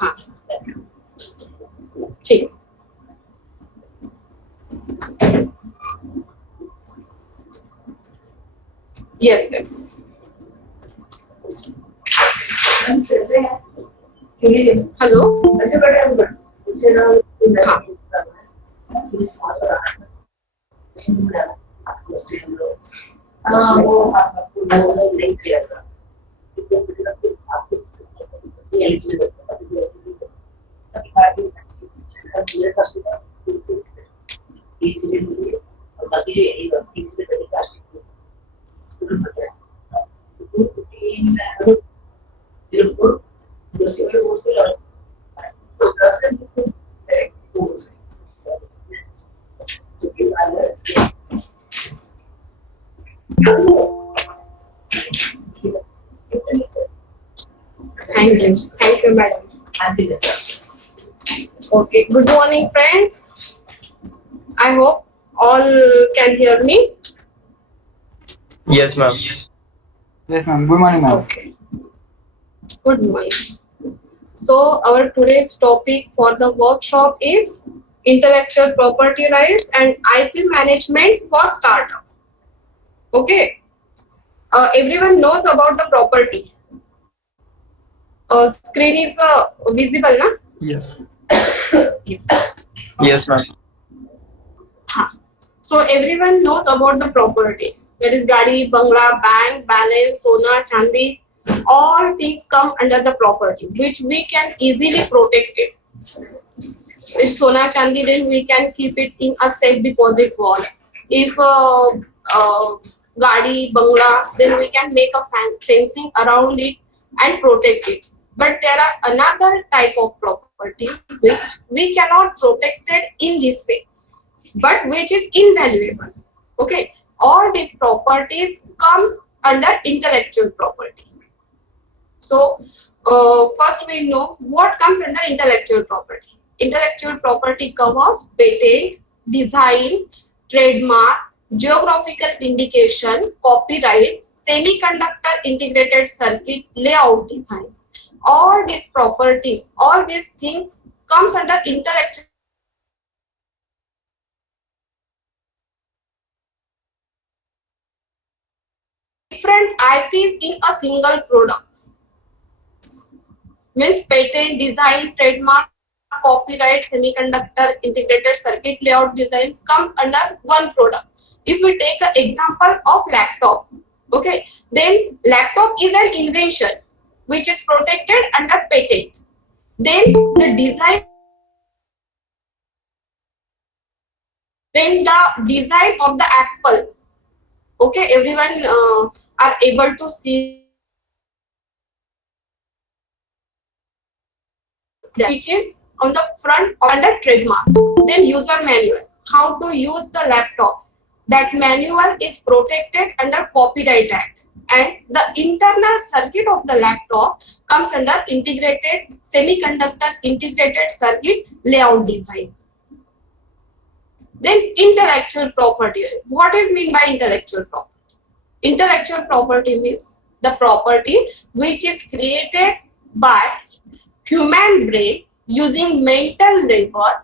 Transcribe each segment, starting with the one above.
हाँ ठीक. Yes, yes. Hello. हाँ. Thank you, madam. Okay, good morning, friends. I hope all can hear me. Yes, ma'am. Yes, ma'am. Good morning, ma'am. Okay, good morning. So, our today's topic for the workshop is intellectual property rights and IP management for startup. Okay. Everyone knows about the property. Screen is visible, na? Yes. Yes, ma'am. हाँ. So everyone knows about the property. That is gadi, bangla, bank, balance, sona, chandi. All things come under the property, which we can easily protect it. If sona chandi, then we can keep it in a safe deposit wall. If uh, gadi, bangla, then we can make a fencing around it and protect it. But there are another type of property which we cannot protect it in this way, but which is invaluable. Okay, all these properties comes under intellectual property. So first we know what comes under intellectual property. Intellectual property covers patent, design, trademark, geographical indication, copyright, semiconductor integrated circuit, layout designs. All these properties, all these things comes under intellectual property. Means different IPs in a single product. Means patent, design, trademark, copyright, semiconductor, integrated circuit, layout designs comes under one product. If we take an example of laptop, okay, then laptop is an invention which is protected under patent. Then the design of the laptop, then the design of the apple. Okay, everyone are able to see that which is on the front under trademark. Then user manual, how to use the laptop. That manual is protected under Copyright Act, and the internal circuit of the laptop comes under integrated semiconductor integrated circuit layout design. Then intellectual property. What is mean by intellectual property? Intellectual property means the property which is created by human brain using mental labor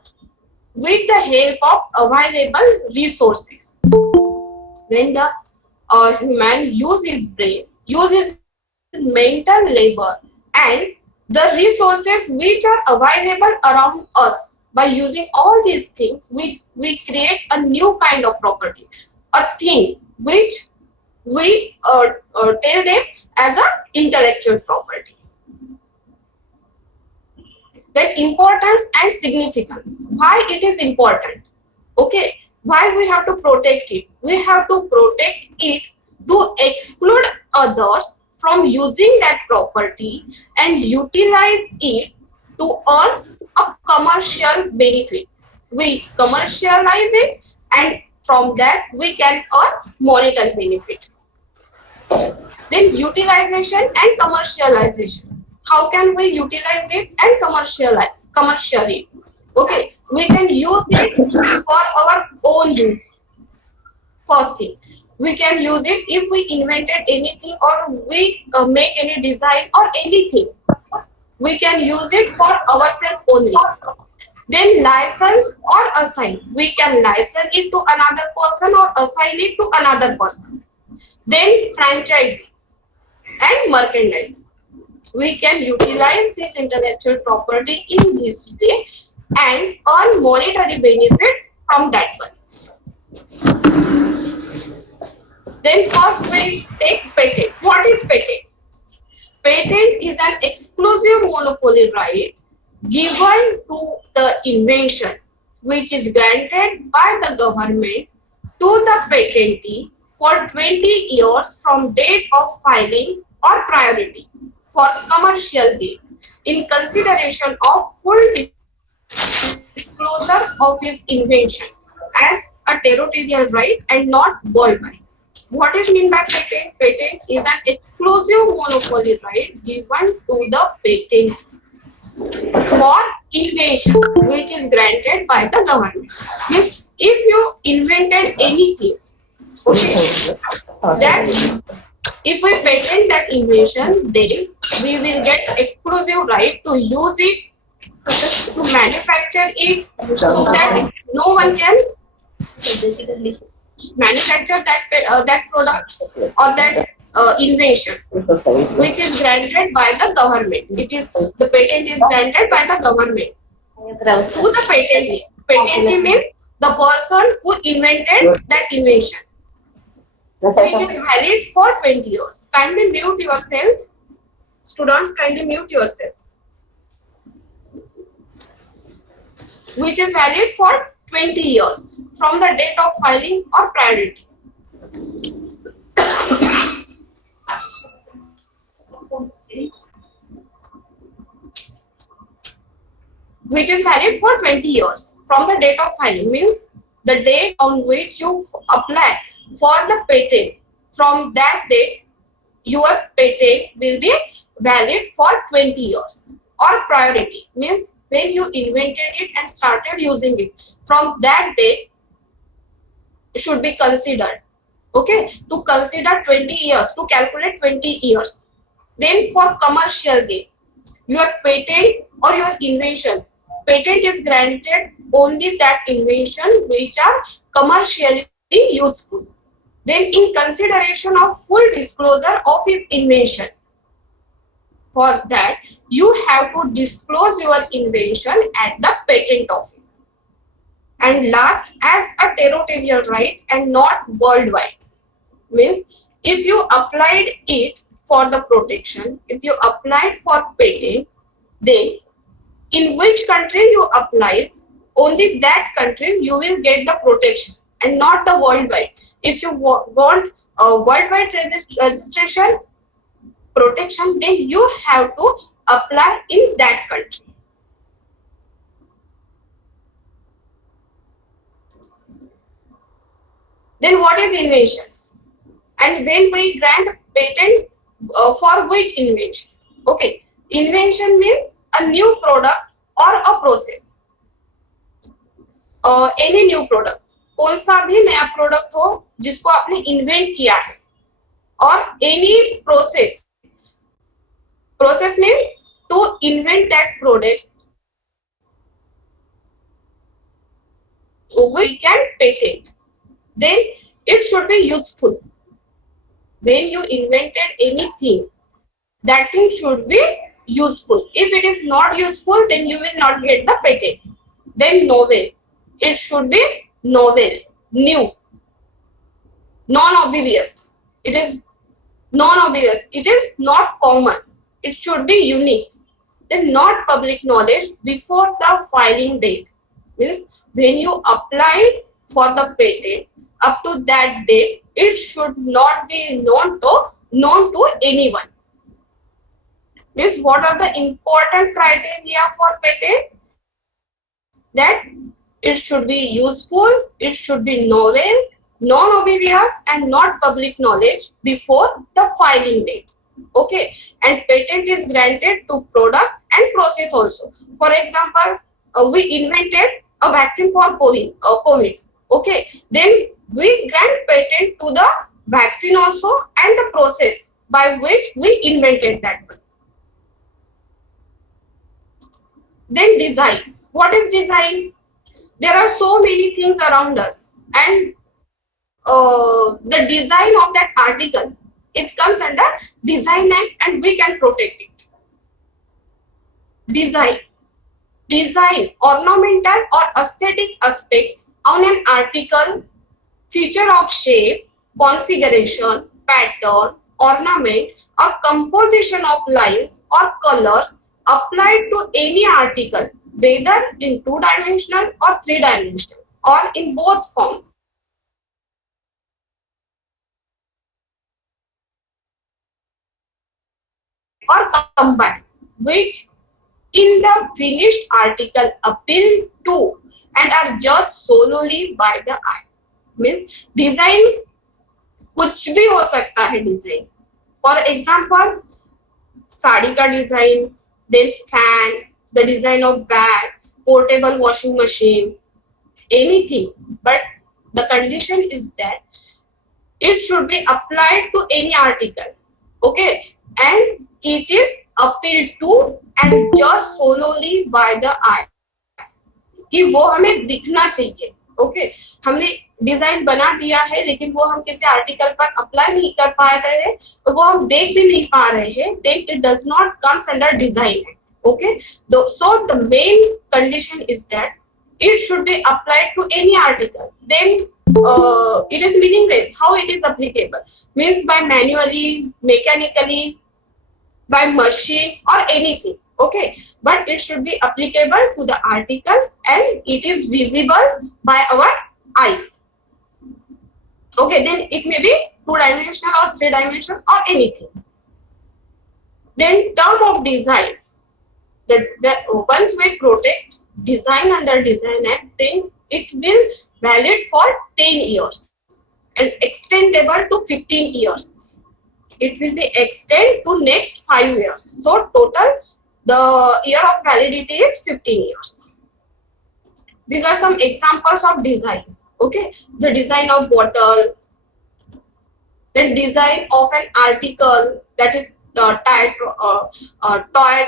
with the help of available resources. When the human uses brain, uses mental labor and the resources which are available around us, by using all these things, we create a new kind of property, a thing which we tell them as a intellectual property. Then importance and significance. Why it is important? Okay, why we have to protect it? We have to protect it to exclude others from using that property and utilize it to earn a commercial benefit. We commercialize it, and from that we can earn monetary benefit. Then utilization and commercialization. How can we utilize it and commercially? Okay, we can use it for our own use. First thing, we can use it if we invented anything or we make any design or anything. We can use it for ourselves only. Then license or assign. We can license it to another person or assign it to another person. Then franchise and merchandise. We can utilize this intellectual property in this way and earn monetary benefit from that one. Then first we take patent. What is patent? Patent is an exclusive monopoly right given to the invention which is granted by the government to the patentee for 20 years from date of filing or priority for commercial gain in consideration of full disclosure of his invention as a territorial right and not worldwide. What is mean by patent? Patent is an exclusive monopoly right given to the patent for invention which is granted by the government. Means if you invented anything, okay, that if we patent that invention, then we will get exclusive right to use it, to manufacture it, so that no one can manufacture that product or that invention which is granted by the government. It is the patent is granted by the government to the patentee. Patentee means the person who invented that invention, which is valid for 20 years. Kindly mute yourself. Students, kindly mute yourself. Which is valid for 20 years from the date of filing or priority. Which is valid for 20 years from the date of filing, means the date on which you apply for the patent. From that date, your patent will be valid for 20 years. Or priority means when you invented it and started using it, from that date should be considered. Okay, to consider 20 years, to calculate 20 years. Then for commercial gain, your patent or your invention, patent is granted only that invention which are commercially useful. Then in consideration of full disclosure of his invention, for that you have to disclose your invention at the patent office. And last, as a territorial right and not worldwide, means if you applied it for the protection, if you applied for patent, then in which country you applied, only that country you will get the protection and not the worldwide. If you want a worldwide registration protection, then you have to apply in that country. Then what is invention? And when we grant patent for which invention? Okay, invention means a new product or a process. Any new product, कौन सा भी नया product हो जिसको आपने invent किया है, और any process, process mean to invent that product we can patent, then it should be useful. When you invented anything, that thing should be useful. If it is not useful, then you will not get the patent. Then novel, it should be novel, new, non-obvious. It is non-obvious, it is not common, it should be unique. Then not public knowledge before the filing date, means when you applied for the patent, up to that date it should not be known to anyone. Means what are the important criteria for patent? That it should be useful, it should be novel, non-obvious and not public knowledge before the filing date. Okay, and patent is granted to product and process also. For example, we invented a vaccine for COVID. Okay, then we grant patent to the vaccine also and the process by which we invented that one. Then design. What is design? There are so many things around us, and the design of that article, it comes under Design Act, and we can protect it. Design, ornamental or aesthetic aspect on an article, feature of shape, configuration, pattern, ornament or composition of lines or colors applied to any article, whether in 2-dimensional or 3-dimensional or in both forms. Or combined, which in the finished article appeal to and are judged solely by the eye. Means design कुछ भी हो सकता है design. For example sari का design, then fan, the design of bag, portable washing machine, anything, but the condition is that it should be applied to any article. Okay, and it is appealed to and just solely by the eye, कि वो हमें दिखना चाहिए. Okay हमने design बना दिया है लेकिन वो हम किसी आर्टिकल पर अप्लाई नहीं कर पा रहे हैं और वो हम देख भी नहीं पा रहे हैं, then it does not comes under design act. Okay, so the main condition is that it should be applied to any article. Then it is meaningless. How it is applicable? Means by manually, mechanically, by machine or anything. Okay, but it should be applicable to the article and it is visible by our eyes. Okay, then it may be two-dimensional or three-dimensional or anything. Then term of design. That once we protect design under Design Act, then it will valid for 10 years and extendable to 15 years. It will be extended to next 5 years. So total the year of validity is 15 years. These are some examples of design. Okay, the design of bottle, then design of an article, that is toy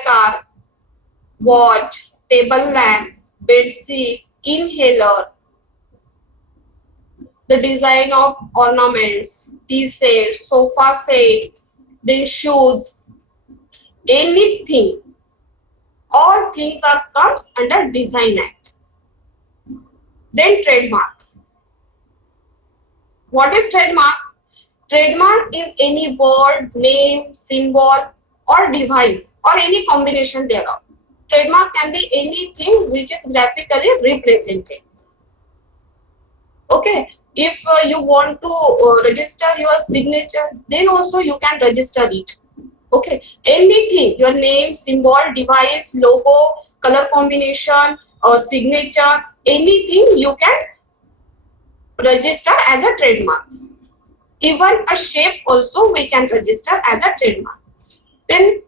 car, watch, table lamp, bed sheet, inhaler, the design of ornaments, tea set, sofa set, then shoes, anything. All things are comes under Design Act. Then trademark. What is trademark? Trademark is any word, name, symbol or device or any combination thereof. Trademark can be anything which is graphically represented. Okay, if you want to register your signature, then also you can register it. Okay, anything, your name, symbol, device, logo, color combination, signature, anything you can register as a trademark. Even a shape also we can register as a trademark. Then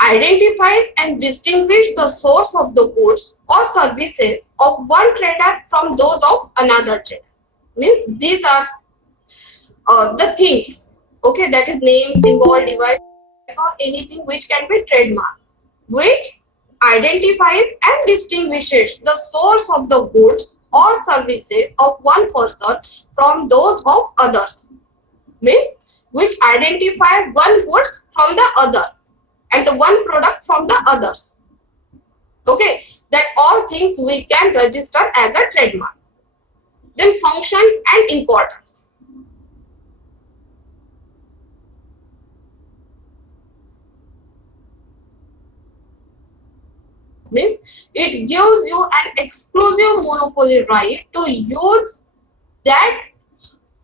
identifies and distinguish the source of the goods or services of one trader from those of another trader. Means these are the things, okay, that is name, symbol, device or anything which can be trademark, which identifies and distinguishes the source of the goods or services of one person from those of others. Means which identify one goods from the other and the one product from the others. Okay, that all things we can register as a trademark. Then function and importance. Means it gives you an exclusive monopoly right to use that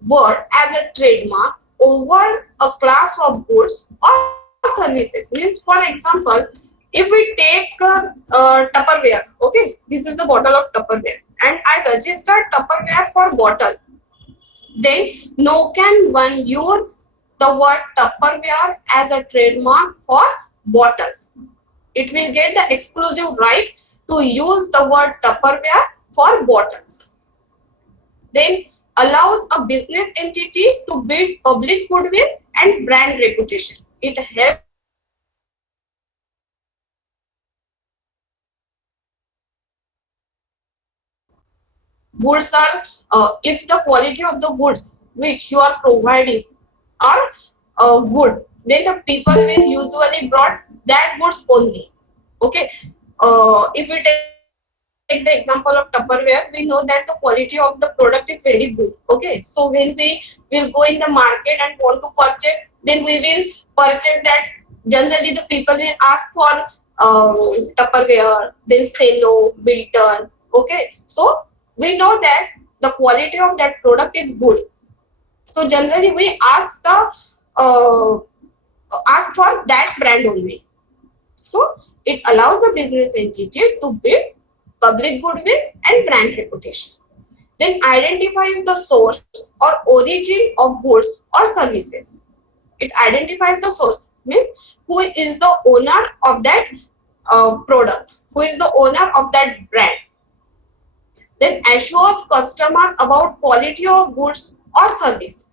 word as a trademark over a class of goods or services. Means for example, if we take Tupperware, okay, this is the bottle of Tupperware and I register Tupperware for bottle, then no can one use the word Tupperware as a trademark for bottles. It will get the exclusive right to use the word Tupperware for bottles. Then allows a business entity to build public goodwill and brand reputation. It helps goods are if the quality of the goods which you are providing are good, then the people will usually brought that goods only. Okay, if we take the example of Tupperware, we know that the quality of the product is very good. Okay, so when we will go in the market and want to purchase, then we will purchase that. Generally the people will ask for Tupperware, then Cello, Milton. Okay, so we know that the quality of that product is good, so generally we ask for that brand only. So it allows a business entity to build public goodwill and brand reputation. Then identifies the source or origin of goods or services. It identifies the source, means who is the owner of that product, who is the owner of that brand. Then assures customer about quality of goods or service.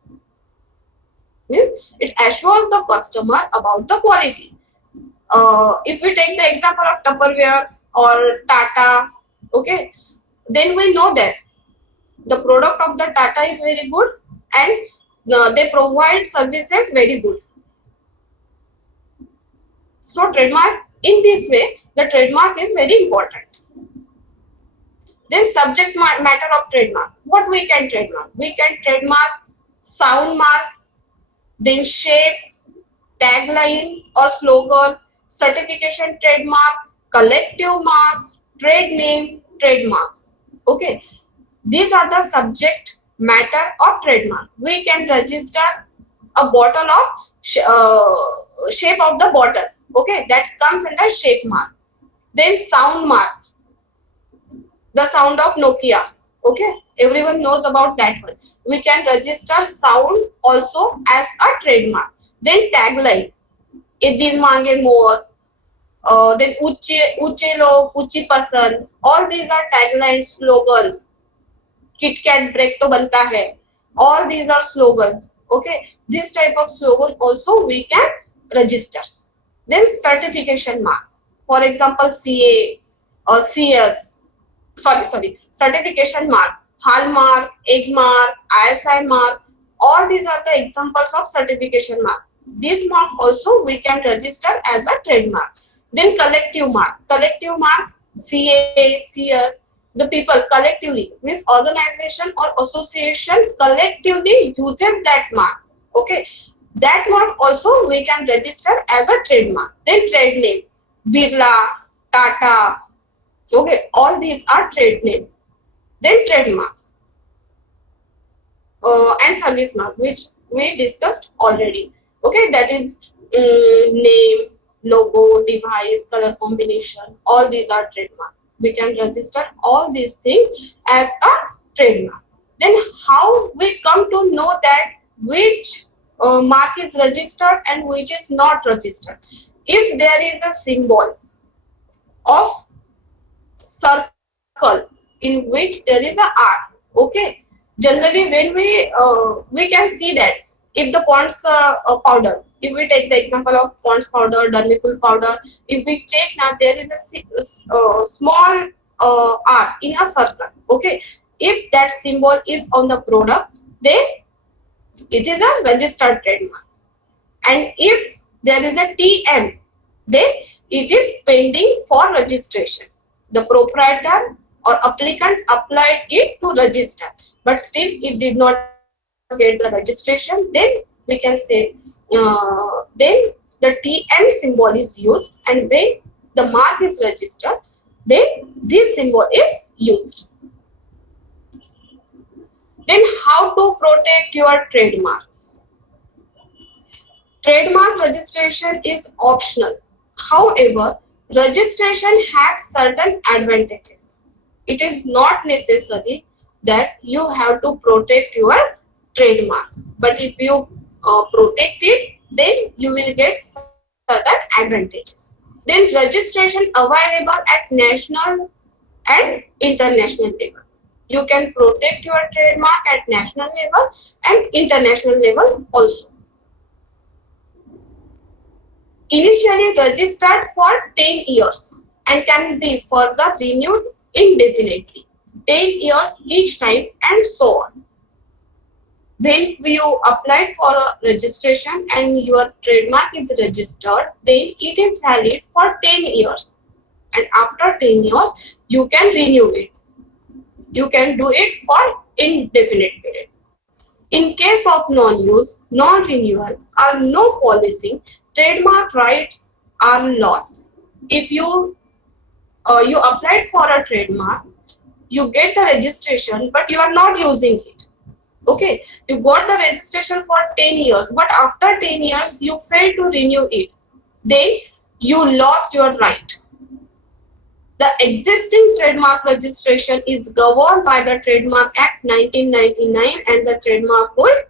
Means it assures the customer about the quality. If we take the example of Tupperware or Tata, okay, then we know that The product of the Tata is very good, and they provide services very good. So trademark, in this way, the trademark is very important. Then subject matter of trademark. What we can trademark? We can trademark sound mark, then shape, tagline or slogan, certification trademark, collective marks, trade name, trademarks. Okay, these are the subject matter of trademark. We can register a bottle of shape of the bottle. Okay, that comes under shape mark. Then sound mark, the sound of Nokia. Okay, everyone knows about that one. We can register sound also as a trademark. Then tagline, "ए दिल मांगे मोर," then "ऊंचे लोग ऊंची पसंद." All these are tagline slogans. "Kit Kat break तो बनता है." All these are slogans. Okay, this type of slogan also we can register. Then certification mark, for example CA or CS. Sorry, certification mark, hallmark, egg mark, ISI mark. All these are the examples of certification mark. This mark also we can register as a trademark. Then collective mark, CA, CS, the people collectively, means organization or association collectively uses that mark. Okay, that mark also we can register as a trademark. Then trade name, Birla, Tata. Okay, all these are trade name. Then trademark and service mark, which we discussed already. Okay, that is name, logo, device, color combination. All these are trademark. We can register all these things as a trademark. Then how we come to know that which mark is registered and which is not registered? If there is a symbol of circle in which there is a R. Okay, generally when we can see that if the Pond's powder, if we take the example of Pond's powder, Dermicool powder, if we check now, there is a small R in a circle. Okay, if that symbol is on the product, then it is a registered trademark. And if there is a TM, then it is pending for registration. The proprietor or applicant applied it to register, but still it did not get the registration. Then we can say then the TM symbol is used, and when the mark is registered, then this symbol is used. Then how to protect your trademark? Trademark registration is optional. However, registration has certain advantages. It is not necessary that you have to protect your trademark. But if you protect it, then you will get certain advantages. Then registration available at national and international level. You can protect your trademark at national level and international level also. Initially registered for 10 years and can be further renewed indefinitely, 10 years each time, and so on. When you applied for a registration and your trademark is registered, then it is valid for 10 years, and after 10 years you can renew it. You can do it for indefinite period. In case of non-use, non-renewal, or no policing, trademark rights are lost. If you applied for a trademark, you get the registration, but you are not using it. Okay, you got the registration for 10 years, but after 10 years you failed to renew it. Then you lost your right. The existing trademark registration is governed by the Trademark Act 1999 and the Trademark Code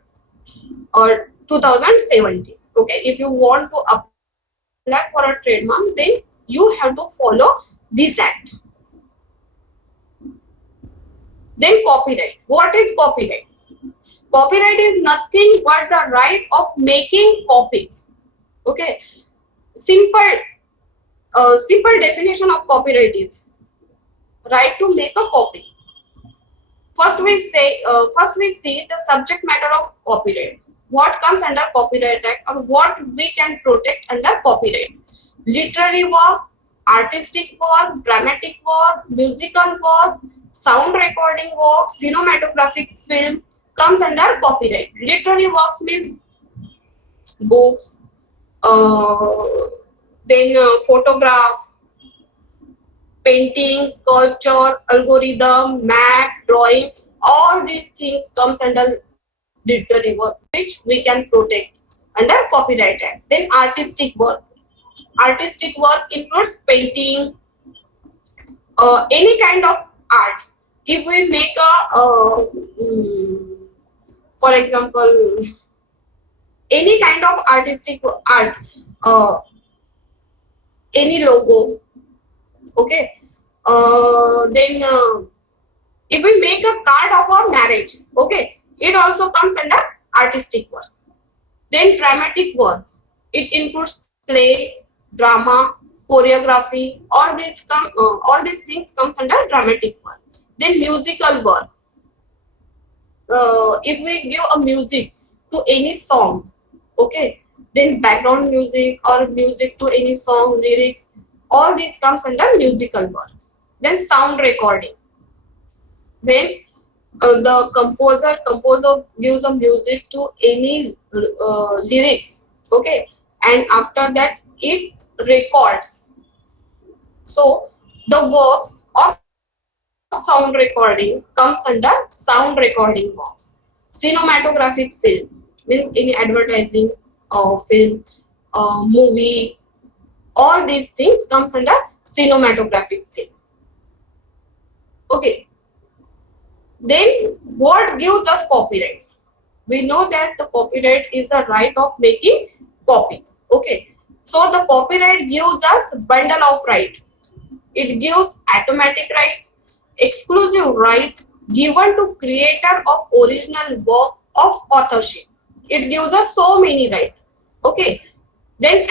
or 2017. Okay, if you want to apply for a trademark, then you have to follow this act. Then copyright. What is copyright? Copyright is nothing but the right of making copies. Okay, simple definition of copyright is right to make a copy. First we see the subject matter of copyright. What comes under Copyright Act or what we can protect under copyright? Literary work, artistic work, dramatic work, musical work, sound recording work, cinematographic film comes under copyright. Literary works means books, uh, then photograph, painting, sculpture, algorithm, map, drawing, all these things comes under literary work, which we can protect under Copyright Act. Then artistic work. Artistic work includes painting, any kind of art. If we make for example, any kind of artistic art, uh, any logo, okay. Then if we make a card of our marriage, okay, it also comes under artistic work. Then dramatic work, it includes play, drama, choreography, all these things comes under dramatic work. Then musical work, if we give a music to any song, okay, then background music or music to any song, lyrics, all these comes under musical work. Then sound recording, when the composer gives a music to any lyrics, okay, and after that it records. So the works of sound recording comes under sound recording works. Cinematographic film means any advertising, film, movie, all these things comes under cinematographic film. Okay, then what gives us copyright? We know that the copyright is the right of making copies. Okay, so the copyright gives us bundle of right. It gives automatic right, exclusive right given to creator of original work of authorship. It gives us so many right. Okay, then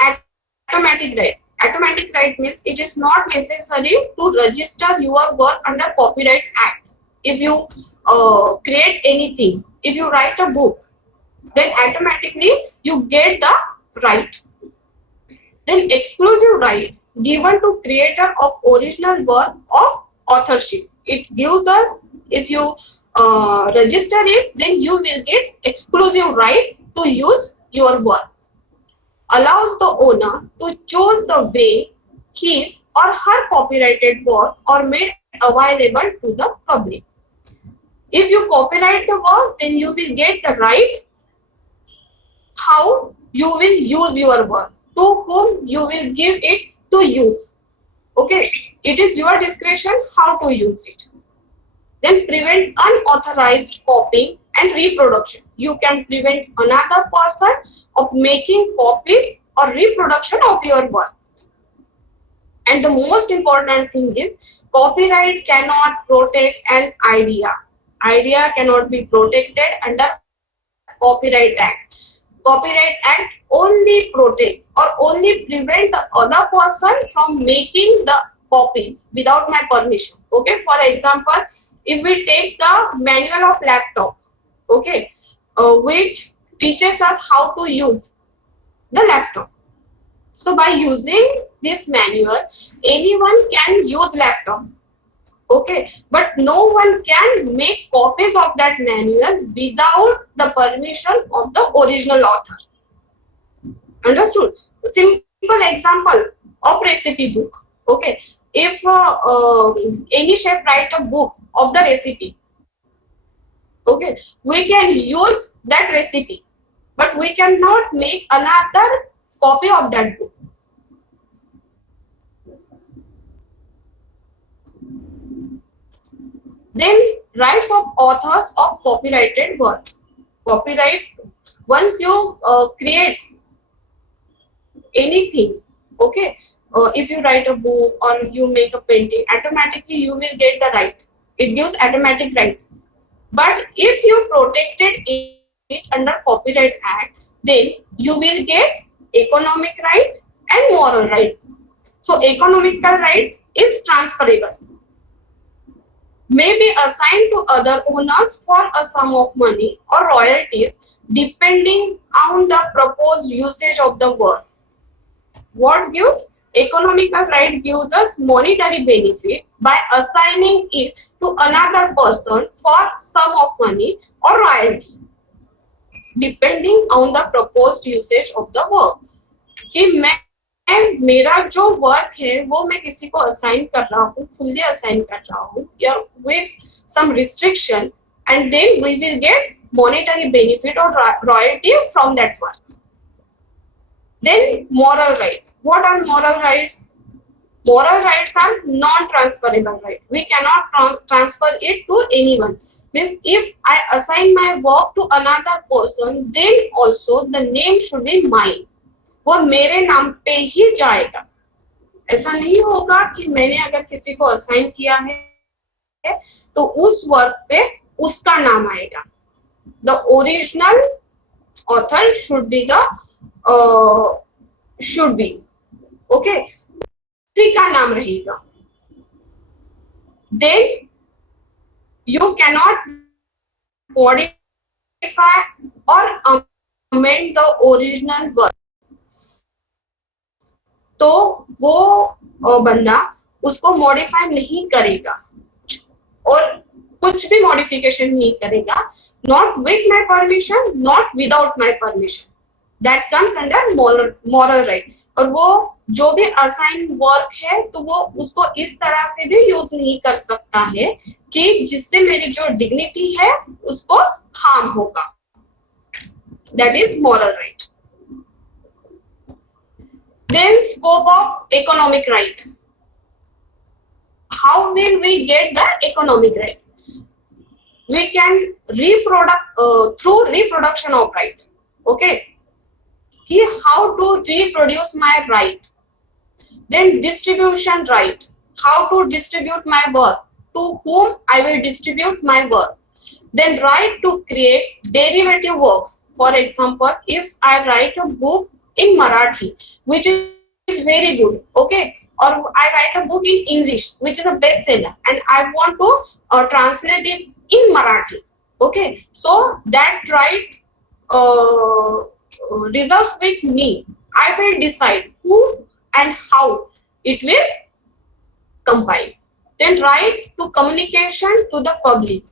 automatic right. Automatic right means it is not necessary to register your work under Copyright Act. If you create anything, if you write a book, then automatically you get the right. Then exclusive right given to creator of original work of authorship. It gives us, if you register it, then you will get exclusive right to use your work. Allows the owner to choose the way his or her copyrighted work are made available to the public. If you copyright the work, then you will get the right how you will use your work, to whom you will give it to use. Okay, it is your discretion how to use it. Then prevent unauthorized copying and reproduction. You can prevent another person of making copies or reproduction of your work. And the most important thing is copyright cannot protect an idea. Idea cannot be protected under Copyright Act. Copyright Act only protect or only prevent the other person from making the copies without my permission. Okay, for example, if we take the manual of laptop, okay, which teaches us how to use the laptop. So by using this manual, anyone can use laptop. Okay, but no one can make copies of that manual without the permission of the original author. Understood? Simple example of recipe book. Okay, if any chef write a book of the recipe, okay, we can use that recipe, but we cannot make another copy of that book. Then rights of authors of copyrighted work. Copyright, once you create anything, okay, if you write a book or you make a painting, automatically you will get the right. It gives automatic right. But if you protected it under Copyright Act, then you will get economic right and moral right. So economical right is transferable. may be assigned to other owners for a sum of money or royalties depending on the proposed usage of the work. What gives? Economical right gives us monetary benefit by assigning it to another person for sum of money or royalty depending on the proposed usage of the work. कि मैं मेरा जो work है वो मैं किसी को assign कर रहा हूँ, फुल्ली असाइन कर रहा हूँ या with some restriction, and then we will get monetary benefit or royalty from that work. Then moral right. What are moral rights? Moral rights are non-transferable right. We cannot transfer it to anyone. Means if I assign my work to another person, then also the name should be mine. वो मेरे नाम पे ही जाएगा. ऐसा नहीं होगा कि मैंने अगर किसी को असाइन किया है तो उस वर्क पे उसका नाम आएगा. The original author should be the should be okay. उसी का नाम रहेगा. Then you cannot modify or amend the original work. तो वो बंदा उसको मॉडिफाई नहीं करेगा और कुछ भी मॉडिफिकेशन नहीं करेगा. Not with my permission, not without my permission. That comes under moral right. और वो जो भी असाइन वर्क है तो वो उसको इस तरह से भी यूज नहीं कर सकता है कि जिससे मेरी जो डिग्निटी है उसको हार्म होगा. That is moral right. Then scope of economic right. How will we get the economic right? We can through reproduction of right. Okay. How to reproduce my right. Then distribution right. How to distribute my work. To whom I will distribute my work. Then right to create derivative works. For example, if I write a book in Marathi, which is very good, okay, or I write a book in English, which is a bestseller, and I want to translate it in Marathi, okay, so that right reserves with me. I will decide who and how it will compile. Then right to communication to the public.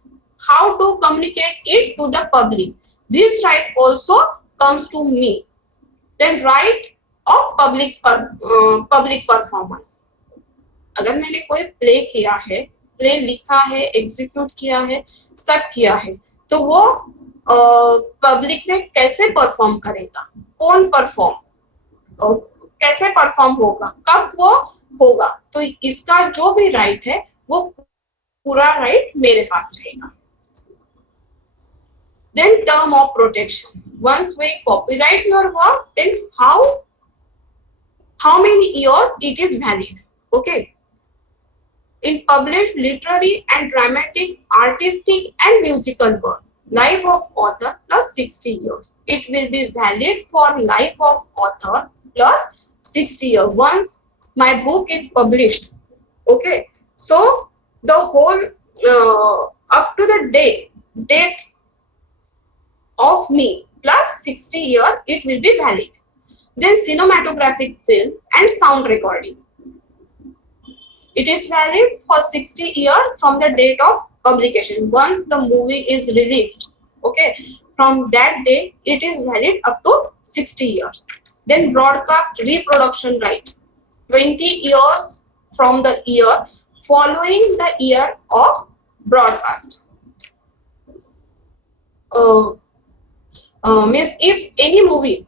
How to communicate it to the public. This right also comes to me. Then right of public performance. अगर मैंने कोई play किया है, play लिखा है, execute किया है, सब किया है, तो वो पब्लिक में कैसे परफॉर्म करेगा, कौन परफॉर्म, कैसे परफॉर्म होगा, कब वो होगा, तो इसका जो भी राइट है वो पूरा राइट मेरे पास रहेगा. Then term of protection. Once we copyright your work, then how many years it is valid. Okay. In published literary and dramatic, artistic and musical work, life of author plus 60 years. It will be valid for life of author plus 60 years. Once my book is published. Okay. So the whole up to the date of me plus 60 years it will be valid. Then cinematographic film and sound recording, it is valid for 60 years from the date of publication. Once the movie is released, okay, from that day it is valid up to 60 years. Then broadcast reproduction right, 20 years from the year following the year of broadcast. Means if any movie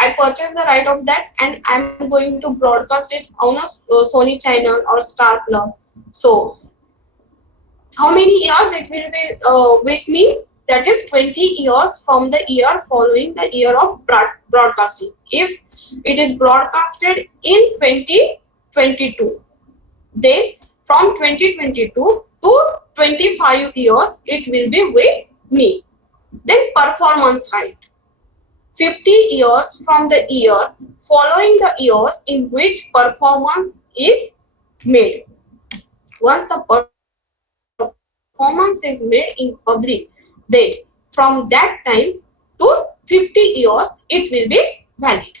I purchase the right of that and I'm going to broadcast it on a Sony channel or Star Plus, so how many years it will be with me? That is 20 years from the year following the year of broadcasting. If it is broadcasted in 2022, then from 2022 to 25 years it will be with me. Then performance right, 50 years from the year following the years in which performance is made. Once the performance is made in public, then from that time to 50 years it will be valid.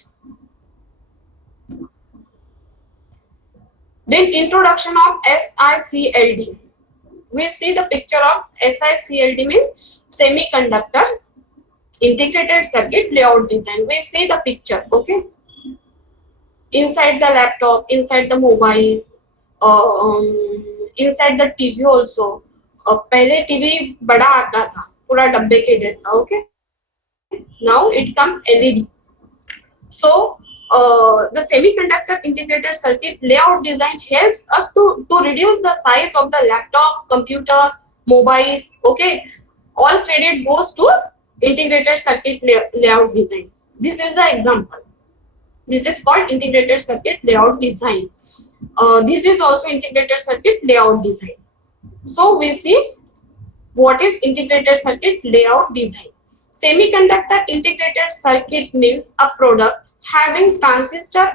Then introduction of SICLD. We see the picture of SICLD means semiconductor integrated circuit layout design. We see the picture, okay? Inside the laptop, inside the mobile, inside the TV also. पहले TV बड़ा आता था पूरा डब्बे के जैसा, okay? Now it comes LED. So the semiconductor integrated circuit layout design helps us to reduce the size of the laptop, computer, mobile. Okay, all credit goes to integrated circuit layout design. This is the example. This is called integrated circuit layout design. This is also integrated circuit layout design. So we see what is integrated circuit layout design. Semiconductor integrated circuit means a product having transistor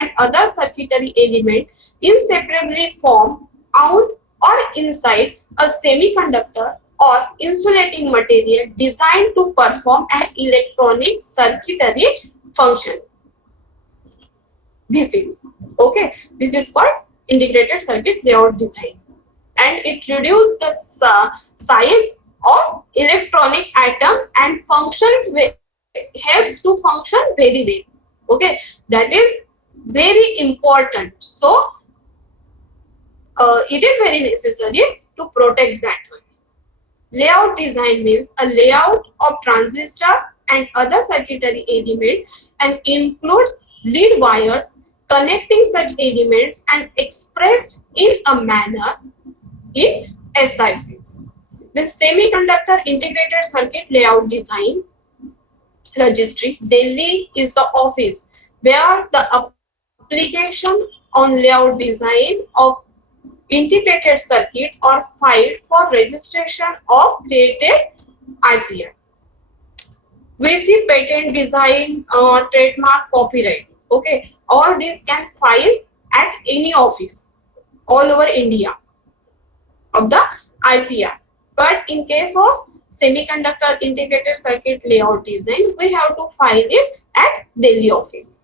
and other circuitry element inseparably formed on or inside a semiconductor or insulating material designed to perform an electronic circuitry function. This is okay. This is called integrated circuit layout design, and it reduces the size of electronic atom and helps to function very well. Okay, that is very important. So it is very necessary to protect that one. Layout design means a layout of transistor and other circuitry element and includes lead wires connecting such elements and expressed in a manner in SICs. The semiconductor integrated circuit layout design registry, Delhi is the office where the application on layout design of integrated circuit are filed for registration of created IPR. We see patent, design, trademark, copyright. Okay, all these can file at any office all over India of the IPR. But in case of semiconductor integrated circuit layout design, we have to file it at Delhi office.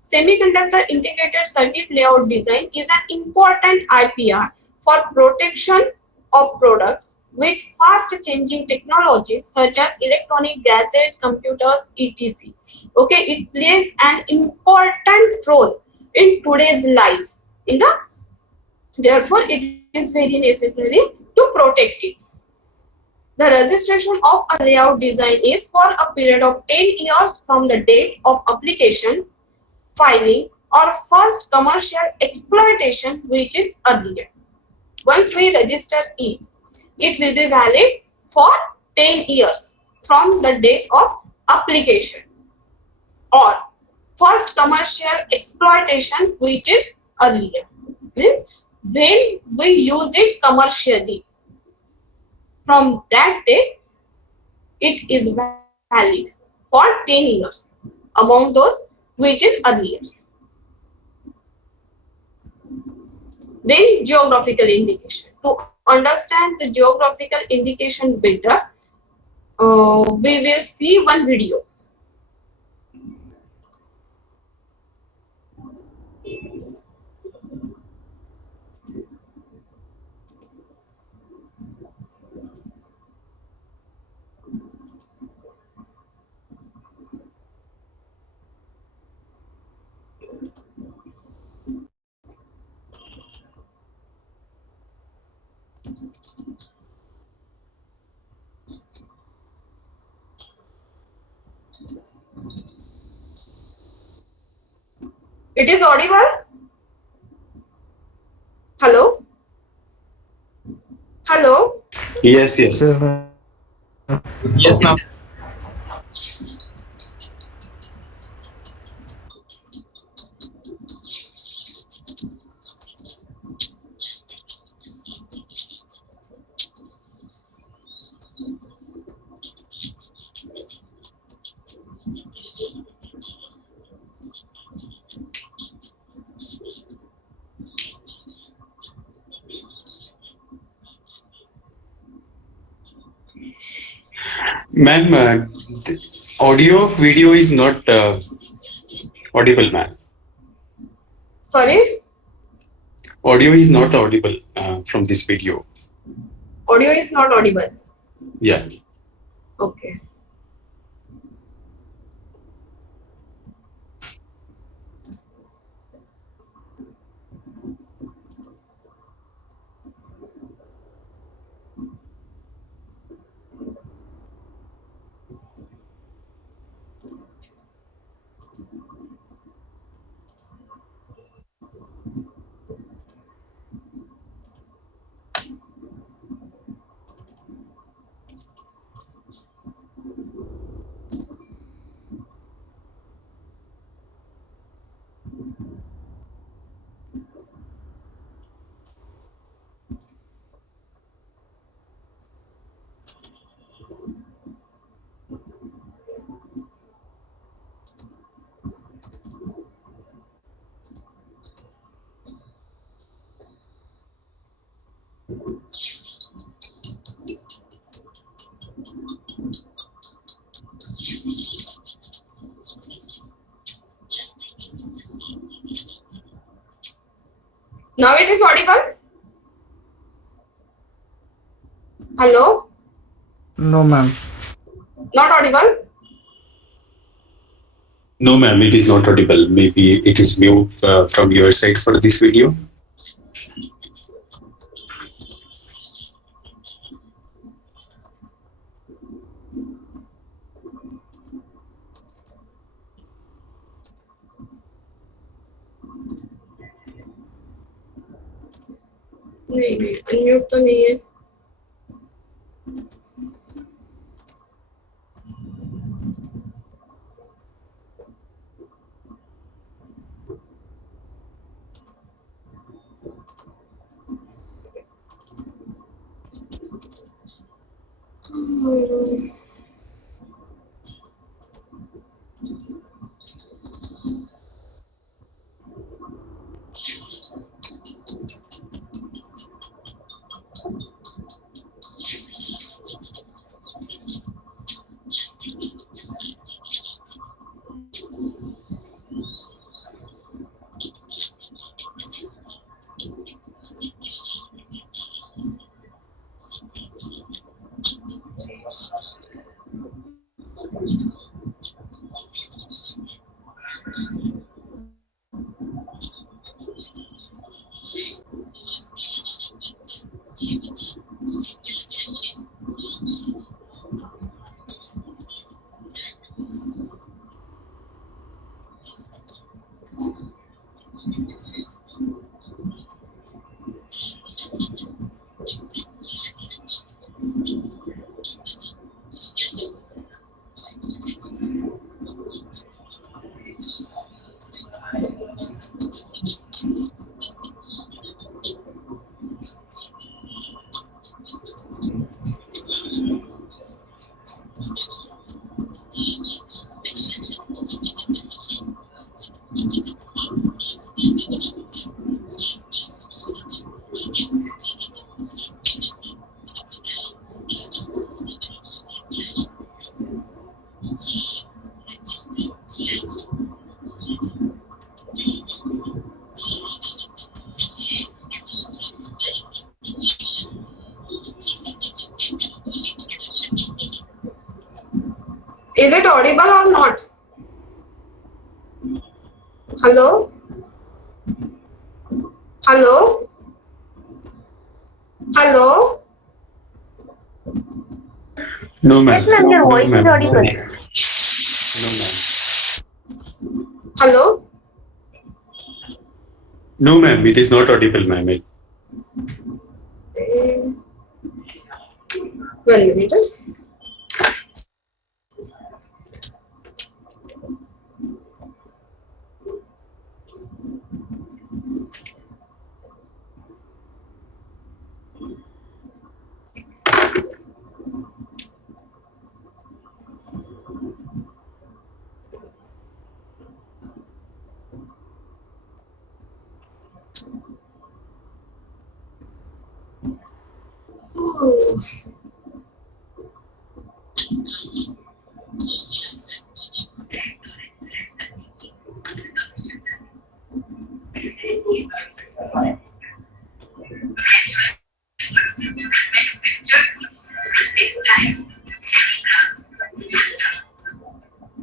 Semiconductor integrated circuit layout design is an important IPR for protection of products with fast changing technologies such as electronic gadgets, computers, etc. Okay, it plays an important role in today's life. Therefore, it is very necessary to protect it. The registration of a layout design is for a period of 10 years from the date of application, filing, or first commercial exploitation, which is earlier. Once we register it, it will be valid for 10 years from the date of application, or first commercial exploitation, which is earlier. Means when we use it commercially, from that date it is valid for 10 years among those which is earlier. Then geographical indication. To understand the geographical indication better, we will see one video. It is audible? Hello? Hello? Yes, yes. Yes, ma'am. Ma'am, audio video is not audible, ma'am. Sorry, Audio is not audible from this video. audio is not audible. Yeah. Okay. Now it is audible. Hello, No, ma'am. not audible. No, ma'am, it is not audible. Maybe it is mute from your side for this video. नहीं नहीं unmute तो नहीं है. Is it audible or not? Hello? Hello? Hello? No, ma'am. Yes, ma'am, your No, voice is ma'am. audible. No, ma'am. Hello? No, ma'am. It is not audible, ma'am. One minute.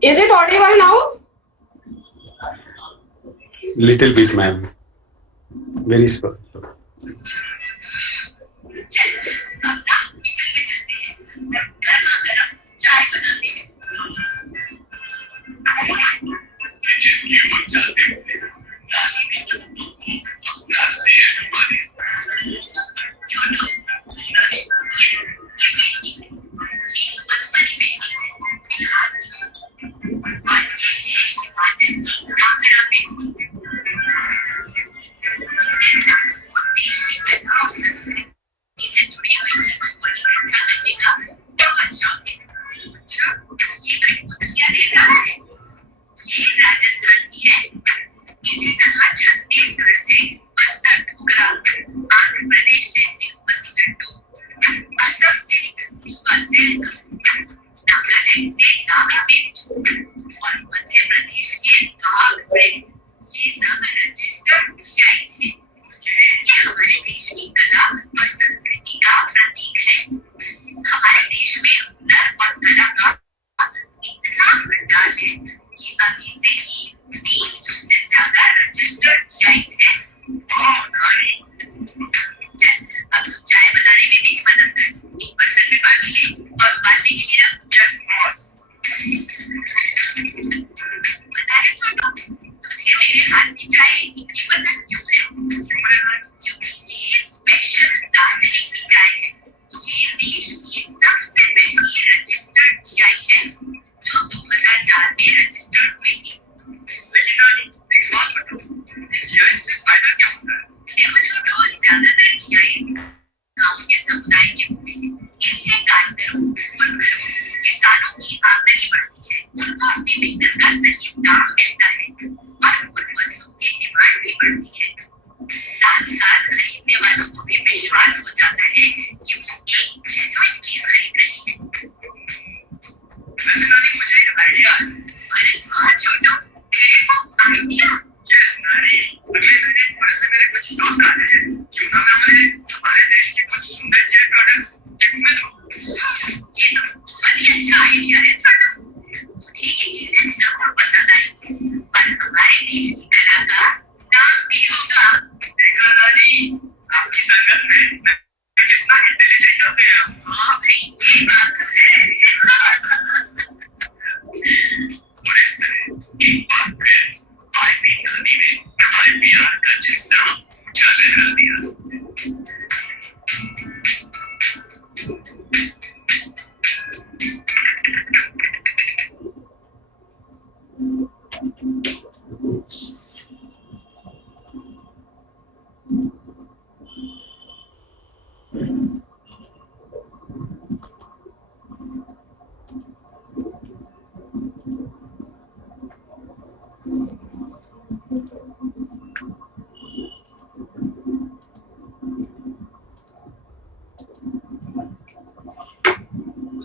Is it audible now? Little bit, ma'am. Very slow.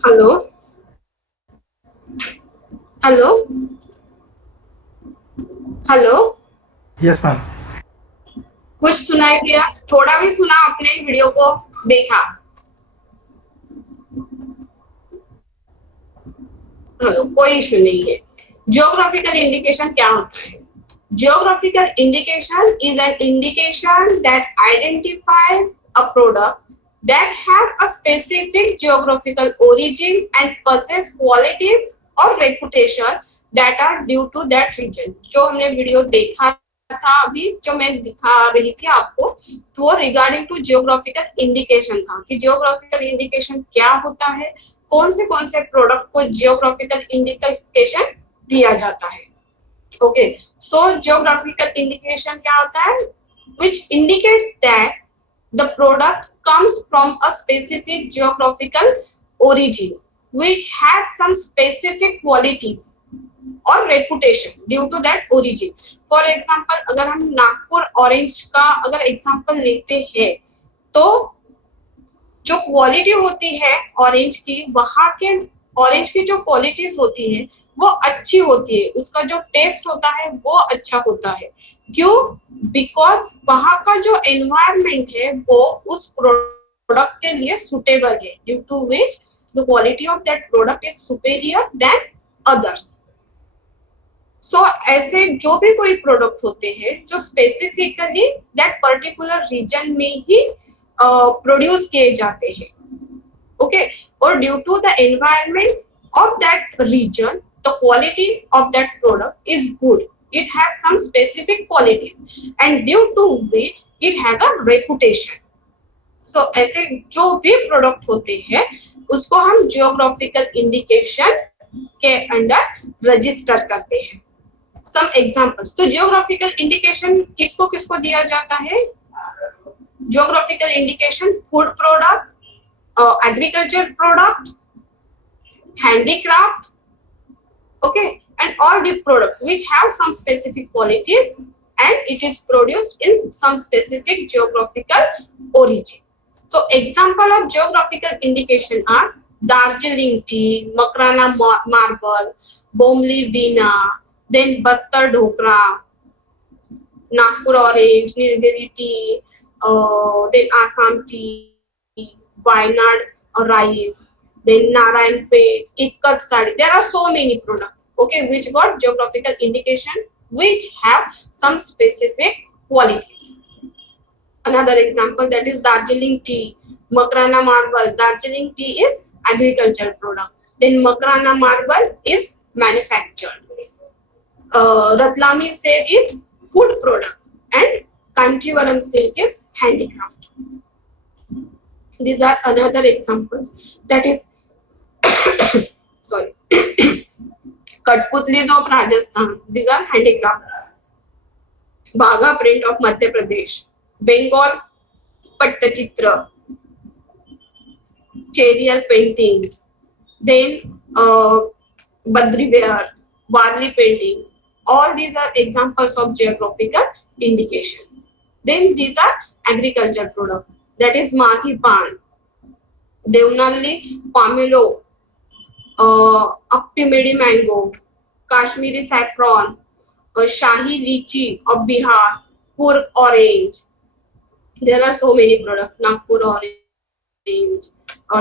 Hello hello hello, Yes, ma'am. कुछ सुनाई दिया? थोड़ा भी सुना? आपने video को देखा? Hello, कोई इशू नहीं है। जियोग्राफिकल इंडिकेशन क्या होता है? Geographical indication is an indication that identifies a product that have a specific geographical origin and possess qualities or reputation that are due to that region. जो हमने वीडियो देखा था अभी, जो मैं दिखा रही थी आपको, तो वो रिगार्डिंग टू जियोग्राफिकल इंडिकेशन था कि जियोग्राफिकल इंडिकेशन क्या होता है, कौन से प्रोडक्ट को जियोग्राफिकल इंडिकेशन दिया जाता है। Okay, so geographical indication क्या होता है? Which indicates that the product comes from a specific geographical origin, which has some specific qualities or reputation due to that origin. For example, अगर हम Nagpur orange का अगर एग्जांपल लेते हैं, तो जो क्वालिटी होती है ऑरेंज की, वहां के ऑरेंज की जो क्वालिटीज होती है वो अच्छी होती है, उसका जो टेस्ट होता है वो अच्छा होता है। क्यों? बिकॉज वहां का जो एनवायरनमेंट है वो उस प्रोडक्ट के लिए सुटेबल है, due to which the quality of that product is superior than others. So ऐसे जो भी कोई प्रोडक्ट होते हैं जो स्पेसिफिकली दैट पर्टिकुलर रीजन में ही प्रोड्यूस किए जाते हैं, okay, or due to the environment of that region the quality of that product is good, it has some specific qualities and due to which it has a reputation. So ऐसे जो भी product होते हैं उसको हम geographical indication के under register करते हैं. Some examples. तो जियोग्राफिकल इंडिकेशन किसको किसको दिया जाता है? Geographical indication food product, agriculture product, handicraft, okay, and all these products which have some specific qualities and it is produced in some specific geographical origin. So example of geographical indication are Darjeeling tea, Makrana marble, Bomli Veena, then Bastar Dhokra, Nagpur orange, Nilgiri tea, then Assam tea, Wayanad rice, then Narayan Pet, Ikkat sari. There are so many products, okay, which got geographical indication, which have some specific qualities. Another example that is Darjeeling tea, Makrana marble. Darjeeling tea is agricultural product. Then Makrana marble is manufactured. Ratlami save is food product and Kanchivaram silk is handicraft. These are another examples. That is, sorry, Katputlis of Rajasthan. These are handicraft. Bagha print of Madhya Pradesh. Bengal Pattachitra. Cherial painting. Then Badri ware, Warli painting. All these are examples of geographical indication. Then these are agriculture products. That is Maghi Pan, Devnalli Pomelo, Appimedi mango, Kashmiri saffron, Shahi lychee of Bihar, Kurg orange. There are so many products. Nagpur orange,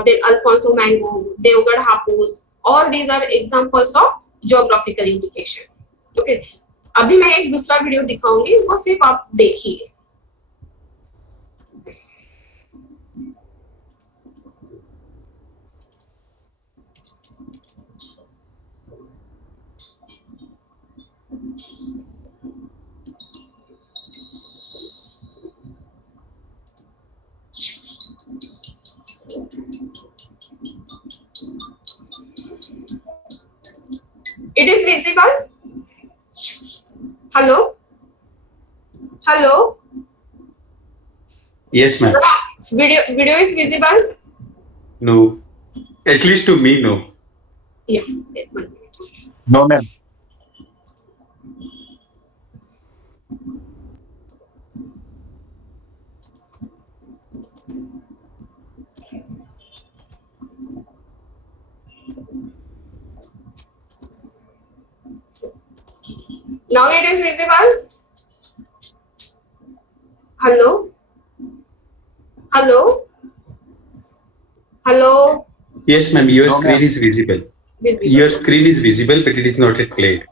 then Alfonso mango, Devgad hapus. All these are examples of geographical indication. Okay. अभी मैं एक दूसरा video दिखाऊंगी, वो सिर्फ आप देखिए. It is visible? Hello? Hello? Yes, ma'am. Video is visible? No. At least to me, no. Yeah. No, ma'am. Now it is visible? Hello? Hello? Hello? Yes, ma'am. Your No, screen ma'am. is visible. Visible. Your screen is visible, but it is not yet played.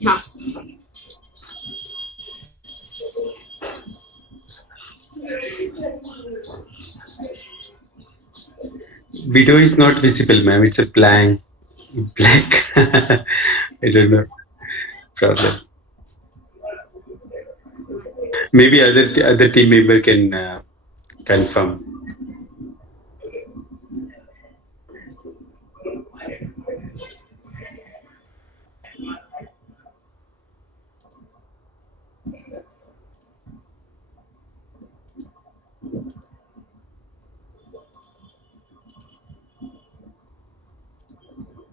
Yeah. Video is not visible, ma'am. It's a blank. I don't know. Problem. Maybe other team member can confirm.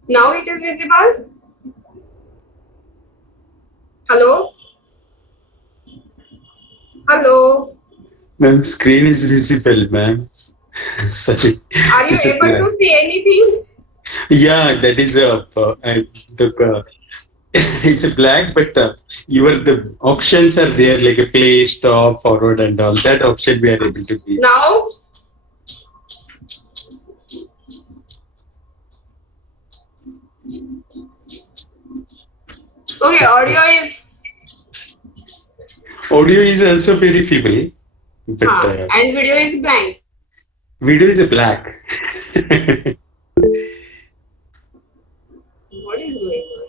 Now it is visible? Hello? Hello? Ma'am, screen is visible, ma'am. Sorry. Are you It's a able to blank. see anything? Yeah, that is it's a black, but the options are there like a play, stop, forward, and all. That option we are able to see. Now? Okay, Audio is also very feeble, but and video is blank. video is a black. What is going on?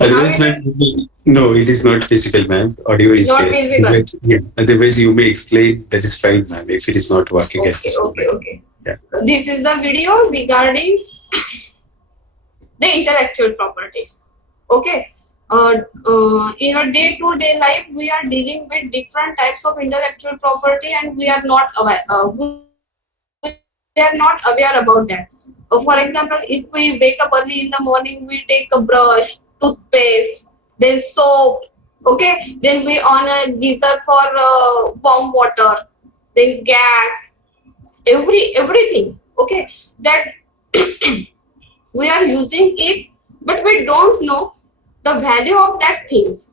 Now Otherwise, it ma'am, is no, it is not visible, ma'am. Audio is not there. visible. Otherwise, yeah. Otherwise, you may explain. That is fine, ma'am. If it is not working at Okay, this okay, moment, okay. yeah. This is the video regarding the intellectual property. Okay. In our day-to-day life, we are dealing with different types of intellectual property, and we are not aware. We are not aware about that. For example, if we wake up early in the morning, we take a brush, toothpaste, then soap. Okay. Then we on a geyser for warm water, then gas, everything. Okay. That we are using it, but we don't know the value of that things.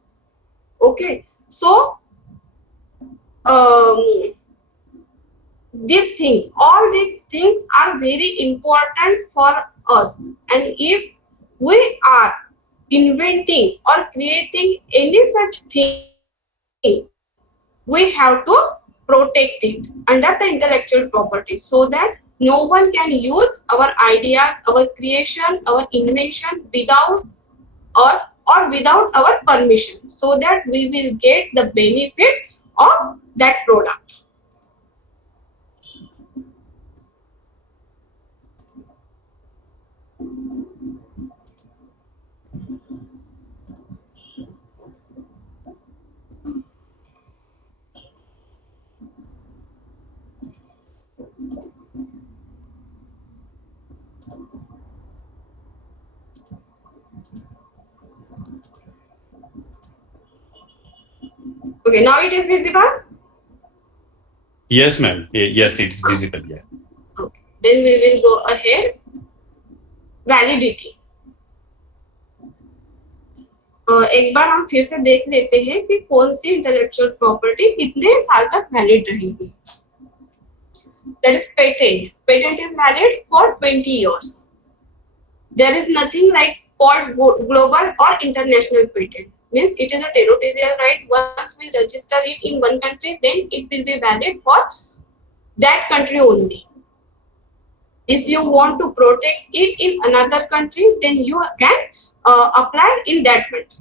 Okay, so um, all these things are very important for us, and if we are inventing or creating any such thing, we have to protect it under the intellectual property, so that no one can use our ideas, our creation, our invention without us or without our permission, so that we will get the benefit of that product. Okay, now it is visible. Yes, ma'am. Yes, it's visible. Yeah. Okay, then we will go ahead. Validity, एक बार हम फिर से देख लेते हैं कि कौन सी intellectual property कितने साल तक वैलिड रहेगी. That is patent. Patent is valid for 20 years. There is nothing like called global or international patent. Means it is a territorial right. Once we register it in one country, then it will be valid for that country only. If you want to protect it in another country, then you can apply in that country.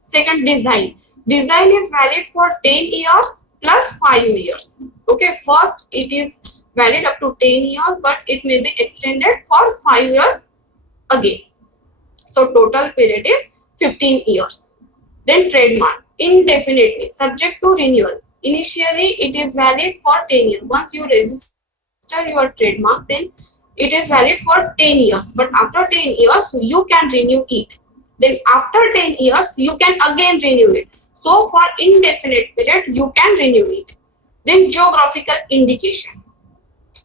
Second, design. Design is valid for 10 years plus 5 years. Okay, first it is valid up to 10 years, but it may be extended for 5 years again. So total period is 15 years. Then trademark, indefinitely, subject to renewal. Initially, it is valid for 10 years. Once you register your trademark, then it is valid for 10 years. But after 10 years, you can renew it. Then after 10 years, you can again renew it. So for indefinite period, you can renew it. Then geographical indication,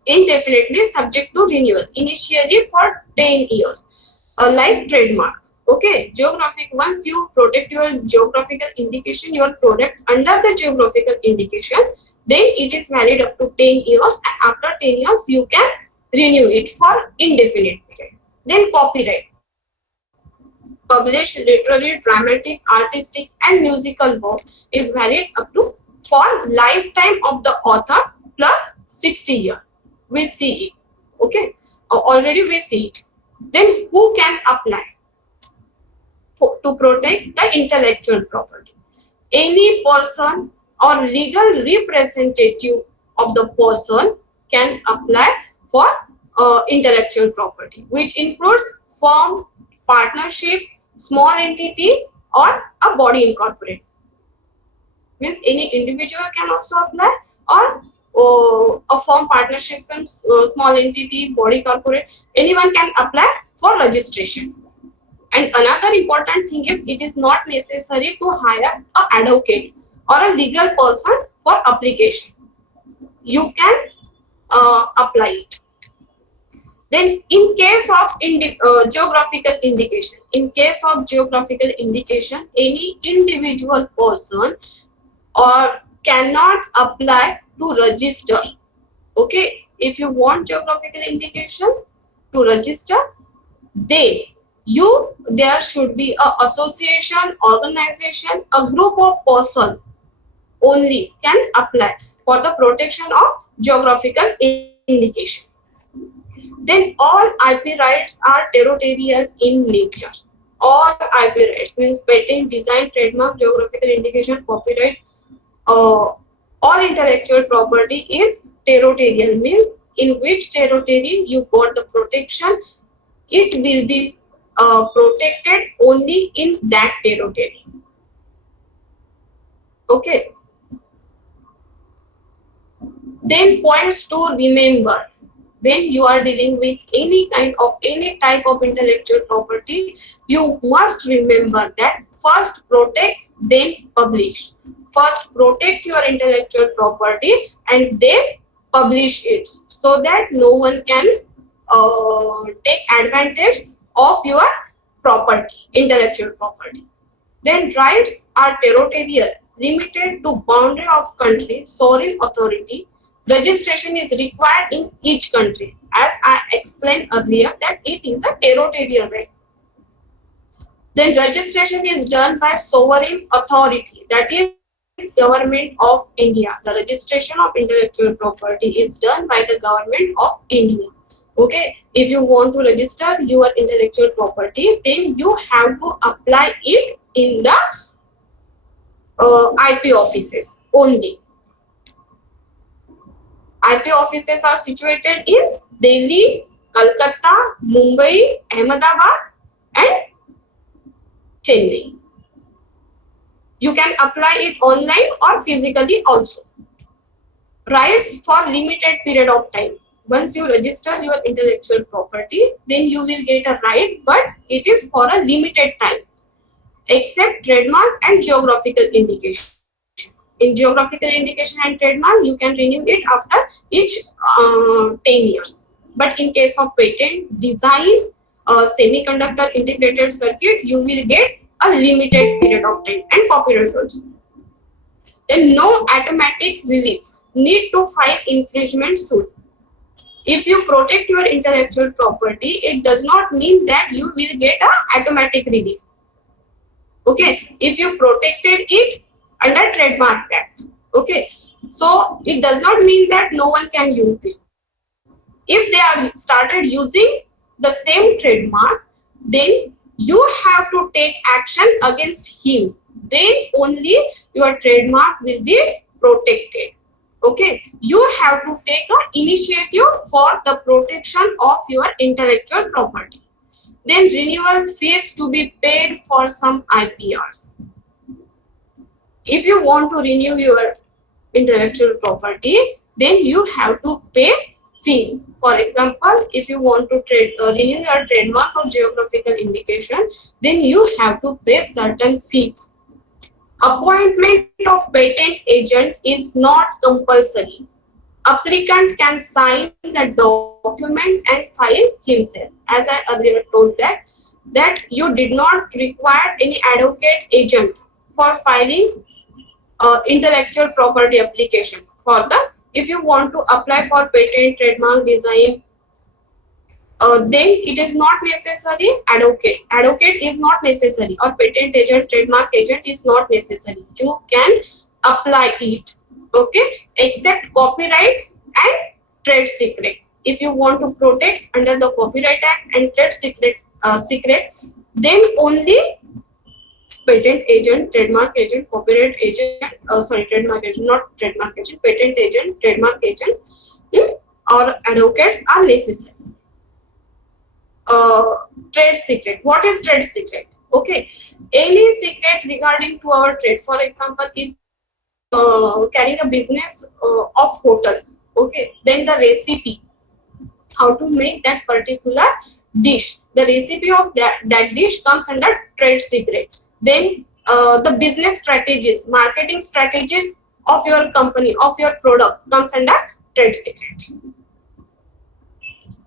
indefinitely subject to renewal, initially for 10 years. Like trademark. Okay, geographic, once you protect your geographical indication, your product under the geographical indication, then it is valid up to 10 years, and after 10 years you can renew it for indefinite period. Then copyright, published literary, dramatic, artistic and musical work is valid up to for lifetime of the author plus 60 years. We see it. Okay, already we see it. Then who can apply to protect the intellectual property? Any person or legal representative of the person can apply for intellectual property, which includes firm, partnership, small entity, or a body incorporate. Means any individual can also apply, or a firm, partnership, firm, small entity, body corporate, anyone can apply for registration. And another important thing is it is not necessary to hire an advocate or a legal person for application. You can apply it. Then in case of geographical indication, any individual person or cannot apply to register. Okay, if you want geographical indication to register, then there should be a association, organization, a group of person only can apply for the protection of geographical indication. Then all IP rights are territorial in nature. All IP rights means patent, design, trademark, geographical indication, copyright, all intellectual property is territorial, means in which territory you got the protection, it will be protected only in that territory. Okay. Then points to remember when you are dealing with any type of intellectual property, you must remember that first protect, then publish. First protect your intellectual property and then publish it, so that no one can take advantage of your property, intellectual property. Then rights are territorial, limited to boundary of country, sovereign authority. Registration is required in each country, as I explained earlier that it is a territorial right. Then registration is done by sovereign authority, that is government of India. The registration of intellectual property is done by the government of India. Okay, if you want to register your intellectual property, then you have to apply it in the IP offices only. IP offices are situated in Delhi, Kolkata, Mumbai, Ahmedabad, and Chennai. You can apply it online or physically also. Rights for limited period of time. Once you register your intellectual property, then you will get a right, but it is for a limited time, except trademark and geographical indication. In geographical indication and trademark, you can renew it after each 10 years. But in case of patent, design, semiconductor integrated circuit, you will get a limited period of time, and copyright also. Then no automatic relief. Need to file infringement suit. If you protect your intellectual property, it does not mean that you will get a automatic relief. Okay, if you protected it under Trademark Act, okay, so it does not mean that no one can use it. If they are started using the same trademark, then you have to take action against him. Then only your trademark will be protected. Okay, you have to take an initiative for the protection of your intellectual property. Then renewal fees to be paid for some IPRs. If you want to renew your intellectual property, then you have to pay fees. For example, if you want to renew your trademark or geographical indication, then you have to pay certain fees. Appointment of patent agent is not compulsory. Applicant can sign the document and file himself. As I earlier told that you did not require any advocate agent for filing intellectual property application. If you want to apply for patent, trademark, design, then it is not necessary advocate. Advocate is not necessary, or patent agent, trademark agent is not necessary. You can apply it. Okay, except copyright and trade secret. If you want to protect under the Copyright Act and trade secret, then only patent agent, trademark agent, copyright agent, trademark agent, not trademark agent, patent agent, trademark agent, or advocates are necessary. trade secret. What is trade secret? Okay, any secret regarding to our trade. For example, if you are carrying a business of hotel, okay, then the recipe, how to make that particular dish, the recipe of that dish comes under trade secret. Then the business strategies, marketing strategies of your company, of your product comes under trade secret.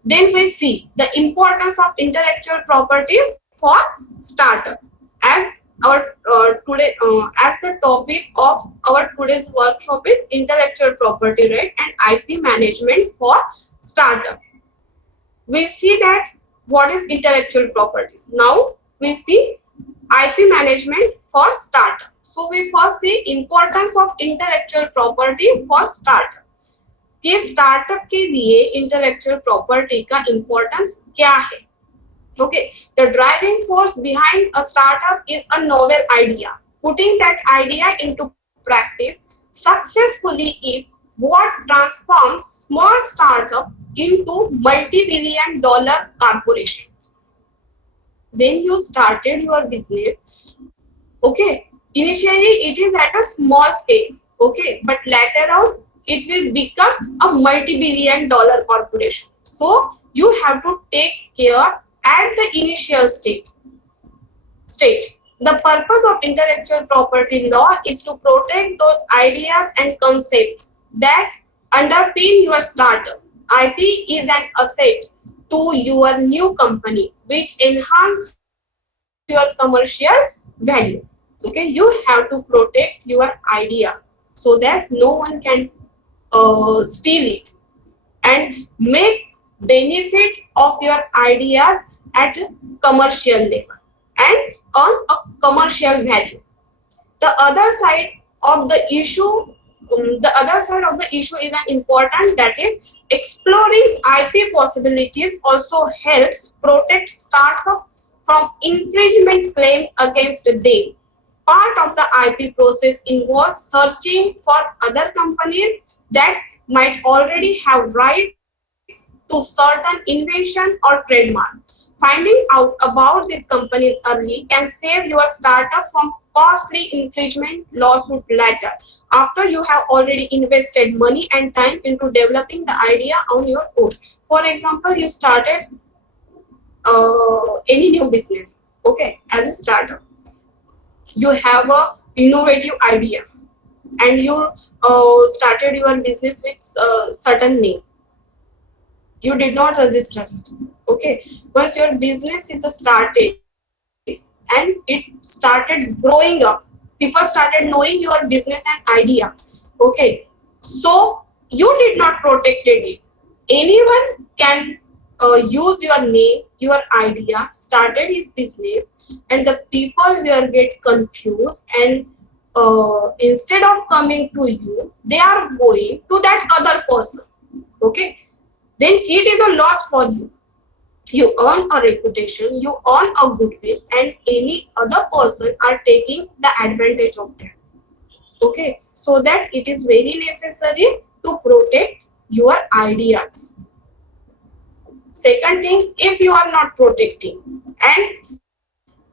Then we see the importance of intellectual property for startup. As our today as the topic of our today's workshop is intellectual property right and IP management for startup. We see that what is intellectual properties. Now we see IP management for startup. So we first see importance of intellectual property for startup. कि startup के लिए intellectual property का importance क्या है. Okay, the driving force behind a startup is a novel idea. Putting that idea into practice successfully is what transforms small startup into multi-billion dollar corporation. When you started your business, okay, initially it is at a small scale, okay, but later on it will become a multi-billion dollar corporation. So you have to take care at the initial stage. The purpose of intellectual property law is to protect those ideas and concepts that underpin your startup. IP is an asset to your new company which enhance your commercial value. Okay, you have to protect your idea so that no one can steal it and make benefit of your ideas at a commercial level and on a commercial value. The other side of the issue, is an important, that is exploring IP possibilities also helps protect startups from infringement claim against them. Part of the IP process involves searching for other companies that might already have rights to certain invention or trademark. Finding out about these companies early can save your startup from costly infringement lawsuit later, after you have already invested money and time into developing the idea on your own. For example, you started any new business, okay, as a startup. You have a innovative idea and you started your business with certain name. You did not register it, okay. Once your business is started and it started growing up, people started knowing your business and idea, okay, so you did not protected it. Anyone can use your name, your idea, started his business, and the people will get confused, and instead of coming to you, they are going to that other person, okay. Then it is a loss for you. You earn a reputation, you earn a goodwill, and any other person are taking the advantage of that, okay. So that it is very necessary to protect your ideas. Second thing, if you are not protecting and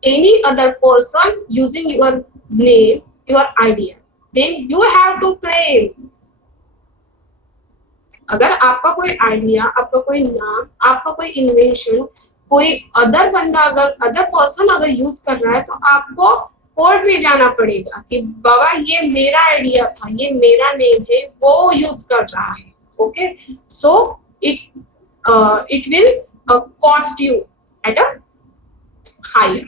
any other person using your name, your idea, then you have to claim. अगर आपका कोई idea, आपका कोई नाम, आपका कोई invention कोई other बंदा, अगर अदर पर्सन अगर यूज कर रहा है, तो आपको कोर्ट में जाना पड़ेगा कि बाबा ये मेरा आइडिया था, ये मेरा नेम है, वो यूज कर रहा है, okay. So it will cost you at a higher.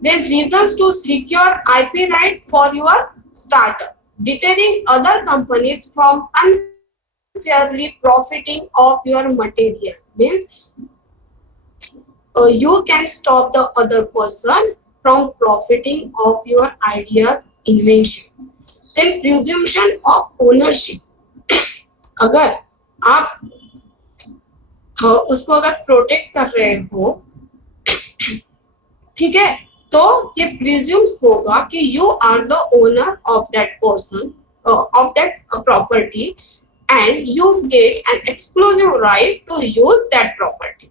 Then reasons to secure IP right for your startup: deterring other companies from unfairly profiting of your material. Means you can stop the other person from profiting of your ideas, invention. Then presumption of ownership. अगर आप उसको अगर protect कर रहे हो, ठीक है, तो ये प्रिज्यूम होगा कि you are the owner of that person, of that property, and you get an exclusive right to use that property.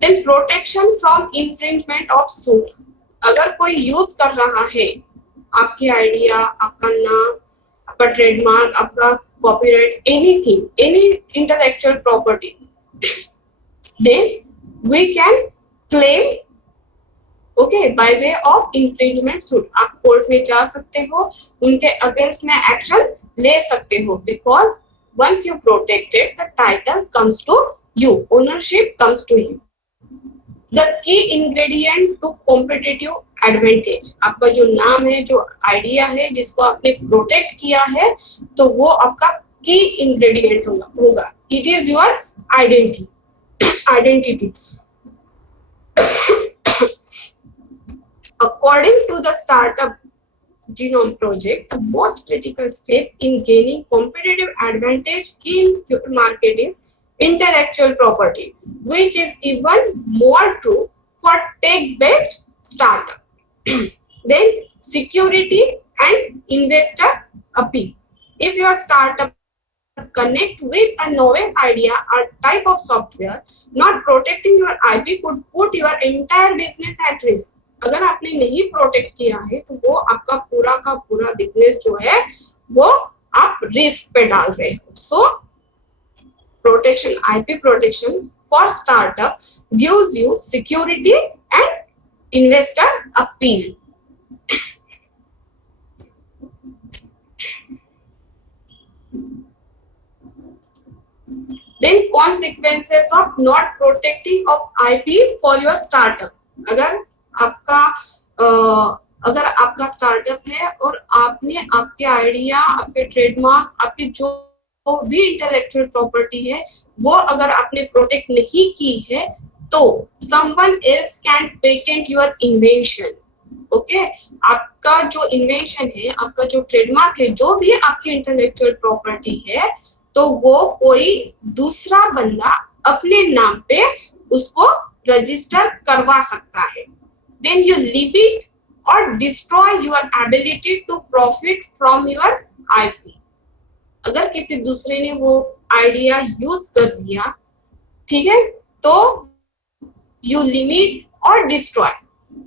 Then protection from infringement of suit. अगर कोई यूज कर रहा है आपकी आइडिया, आपका नाम, आपका ट्रेडमार्क, आपका copyright, anything, any intellectual property, then we can claim, okay, by way of infringement suit. आप कोर्ट में जा सकते हो, उनके अगेंस्ट में एक्शन ले सकते हो, because once you protected the title comes to you, ownership comes to you. The key ingredient to competitive advantage. आपका जो नाम है, जो आइडिया है, जिसको आपने प्रोटेक्ट किया है, तो वो आपका की इंग्रेडिएंट होगा. It is your identity. According to the startup genome project, the most critical step in gaining competitive advantage in your market is intellectual property, which is even more true for tech-based startup. Then security and investor appeal. If your startup connect with a novel idea or type of software, not protecting your IP could put your entire business at risk. अगर आपने नहीं protect किया है तो वो आपका पूरा का पूरा बिजनेस जो है वो आप रिस्क पे डाल रहे हो. So protection, IP protection for startup gives you security and investor appeal. Then consequences of not protecting of IP for your startup. अगर आपका स्टार्टअप है और आपने आपके आइडिया, आपके ट्रेडमार्क, आपके जो भी इंटेलेक्चुअल प्रॉपर्टी है वो अगर आपने प्रोटेक्ट नहीं की है तो someone else can patent your invention. Okay, आपका जो इन्वेंशन है, आपका जो ट्रेडमार्क है, जो भी आपकी इंटेलेक्चुअल प्रॉपर्टी है, तो वो कोई दूसरा बंदा अपने नाम पे उसको रजिस्टर करवा सकता है. Then you limit or destroy your ability to profit from your IP. अगर किसी दूसरे ने वो आइडिया यूज कर लिया, ठीक है, तो you limit or destroy.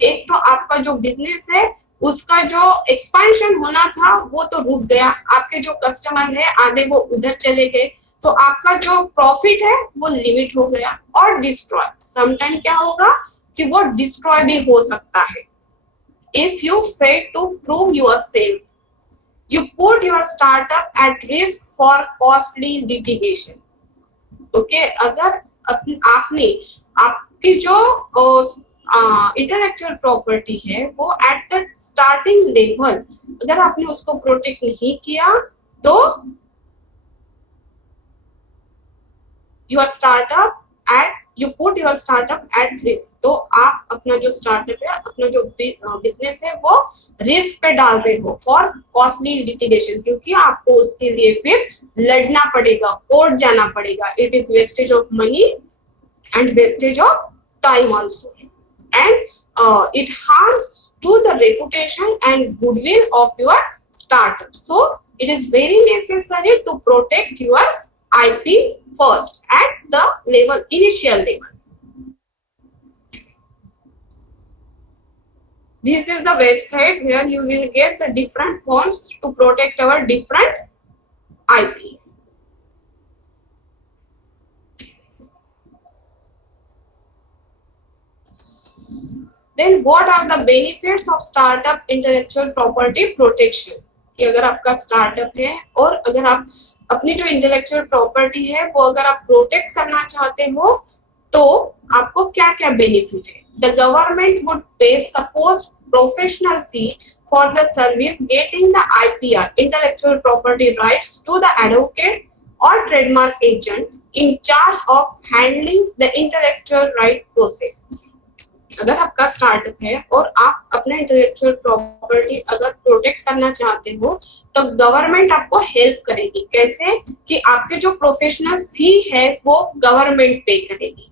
एक तो आपका जो बिजनेस है उसका जो एक्सपेंशन होना था वो तो रुक गया, आपके जो कस्टमर है आधे वो उधर चले गए, तो आपका जो प्रॉफिट है वो लिमिट हो गया. और डिस्ट्रॉय, समटाइम क्या होगा कि वो डिस्ट्रॉय भी हो सकता है. If you fail to prove yourself, you put your startup at risk for costly litigation. Okay, अगर आपने आपकी जो इंटेलेक्चुअल प्रॉपर्टी है वो एट द स्टार्टिंग लेवल अगर आपने उसको प्रोटेक्ट नहीं किया तो your startup you put your startup at risk. तो आप अपना जो स्टार्टअप है, अपना जो बिजनेस है वो रिस्क पे डाल रहे हो फॉर कॉस्टली लिटिगेशन, क्योंकि आपको उसके लिए फिर लड़ना पड़ेगा, कोर्ट जाना पड़ेगा. It is wastage of money and wastage of time also, and it harms to the reputation and goodwill of your startup. So it is very necessary to protect your IP first at the initial level. This is the website where you will get the different forms to protect our different IP. Then what are the benefits of startup intellectual property protection? कि अगर आपका startup है और अगर आप अपनी जो intellectual property है वो अगर आप प्रोटेक्ट करना चाहते हो तो आपको क्या क्या बेनिफिट है. The government would pay suppose professional fee for the service getting the IPR, intellectual property rights, to the advocate और trademark agent in charge of handling the intellectual right process. अगर आपका स्टार्टअप है और आप अपना intellectual property अगर protect करना चाहते हो तो गवर्नमेंट आपको हेल्प करेगी. कैसे कि आपके जो प्रोफेशनल फी है वो गवर्नमेंट पे करेगी.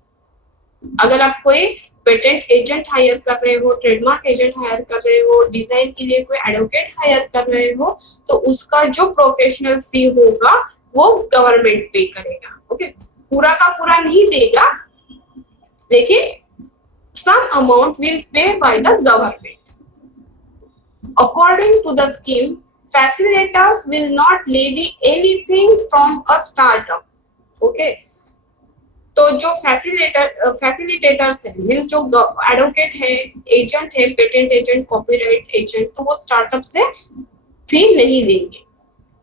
अगर आप कोई पेटेंट एजेंट हायर कर रहे हो, ट्रेडमार्क एजेंट हायर कर रहे हो, डिजाइन के लिए कोई एडवोकेट हायर कर रहे हो, तो उसका जो प्रोफेशनल फी होगा वो गवर्नमेंट पे करेगा। ओके, पूरा का पूरा नहीं देगा, लेकिन some amount will pay by the government. According to the scheme, facilitators will not levy anything from a startup. Okay, तो जो फैसिलिटेटर्स है मीन्स जो एडवोकेट है, एजेंट है, पेटेंट एजेंट, कॉपीराइट एजेंट, तो वो स्टार्टअप से फी नहीं लेंगे।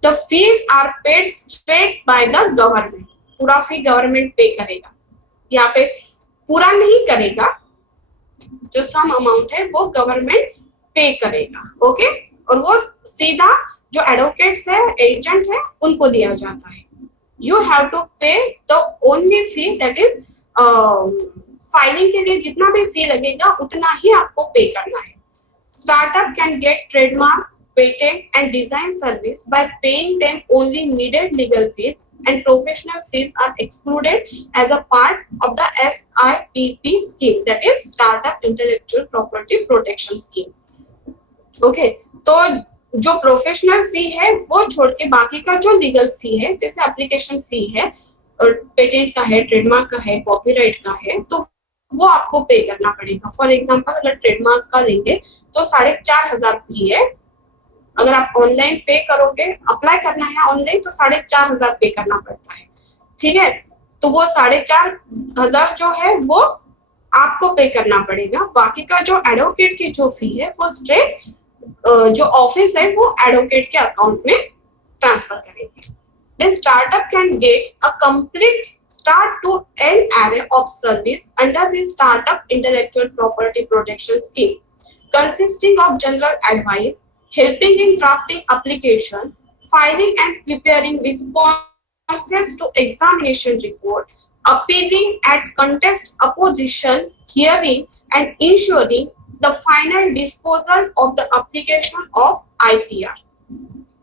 The fees are paid straight by the government, पूरा फी गवर्नमेंट पे करेगा। यहाँ पे पूरा नहीं करेगा, जो सम अमाउंट है वो गवर्नमेंट पे करेगा। ओके, और वो सीधा जो एडवोकेट्स है, एजेंट है, उनको दिया जाता है। यू हैव टू पे the only fee that is filing के लिए जितना भी फी लगेगा उतना ही आपको पे करना है। Startup can get trademark, patent and design service by paying them only needed legal fees, and professional fees are excluded as a part of the SIPP scheme, that is Startup Intellectual Property Protection Scheme. Okay, तो जो professional फी है वो छोड़ के बाकी का जो legal फी है, जैसे एप्लीकेशन फी है, पेटेंट का है, ट्रेडमार्क का है, कॉपीराइट का है, तो वो आपको पे करना पड़ेगा। फॉर एग्जाम्पल अगर ट्रेडमार्क का लेंगे तो 4,500 फी है। अगर आप ऑनलाइन पे करोगे, अप्लाई करना है ऑनलाइन, तो 4,500 पे करना पड़ता है। ठीक है, तो वो 4,500 जो है वो आपको पे करना पड़ेगा। बाकी का जो एडवोकेट की जो फी है वो स्ट्रेट जो ऑफिस है वो एडवोकेट के अकाउंट में ट्रांसफर करेंगे। Then startup can get a complete start to end array of service under the Startup Intellectual Property Protection Scheme, consisting of general advice, helping in drafting application, filing and preparing responses to examination report, appealing at contest opposition hearing, and ensuring the final disposal of the application of IPR.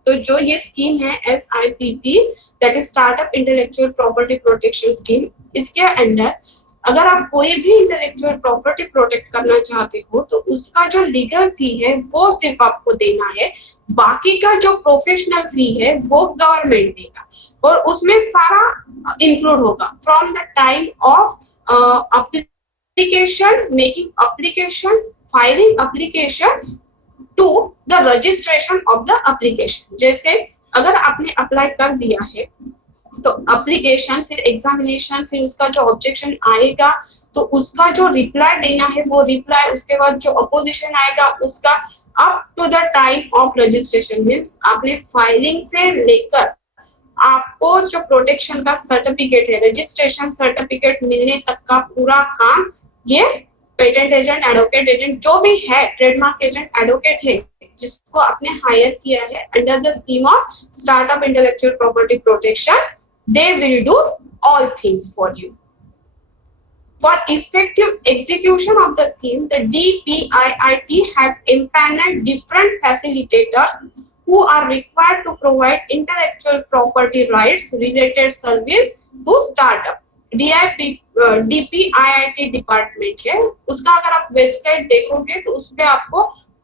तो जो ये scheme है SIPP, that is startup intellectual property protection scheme, इसके under अगर आप कोई भी intellectual property protect करना चाहते हो तो उसका जो लीगल फी है वो सिर्फ आपको देना है। बाकी का जो प्रोफेशनल फी है वो गवर्नमेंट देगा, और उसमें सारा इंक्लूड होगा from the time of application, making application, filing application to the registration of the application. जैसे अगर आपने अप्लाई कर दिया है तो एप्लीकेशन, फिर एग्जामिनेशन, फिर उसका जो ऑब्जेक्शन आएगा तो उसका जो रिप्लाई देना है वो रिप्लाई, उसके बाद जो अपोजिशन आएगा उसका, up to the time of registration means आपने फाइलिंग से लेकर आपको जो प्रोटेक्शन का सर्टिफिकेट है, रजिस्ट्रेशन सर्टिफिकेट मिलने तक का पूरा काम ये पेटेंट एजेंट, एडवोकेट एजेंट, जो भी है, ट्रेडमार्क एजेंट, एडवोकेट है, जिसको आपने हायर किया है under the scheme of startup intellectual property protection, they will do all things for you. For effective execution of the scheme, the DPIIT has empaneled different facilitators who are required to provide intellectual property rights related service to startup. DPIIT department है, उसका अगर आप website देखोगे तो उसपे आपको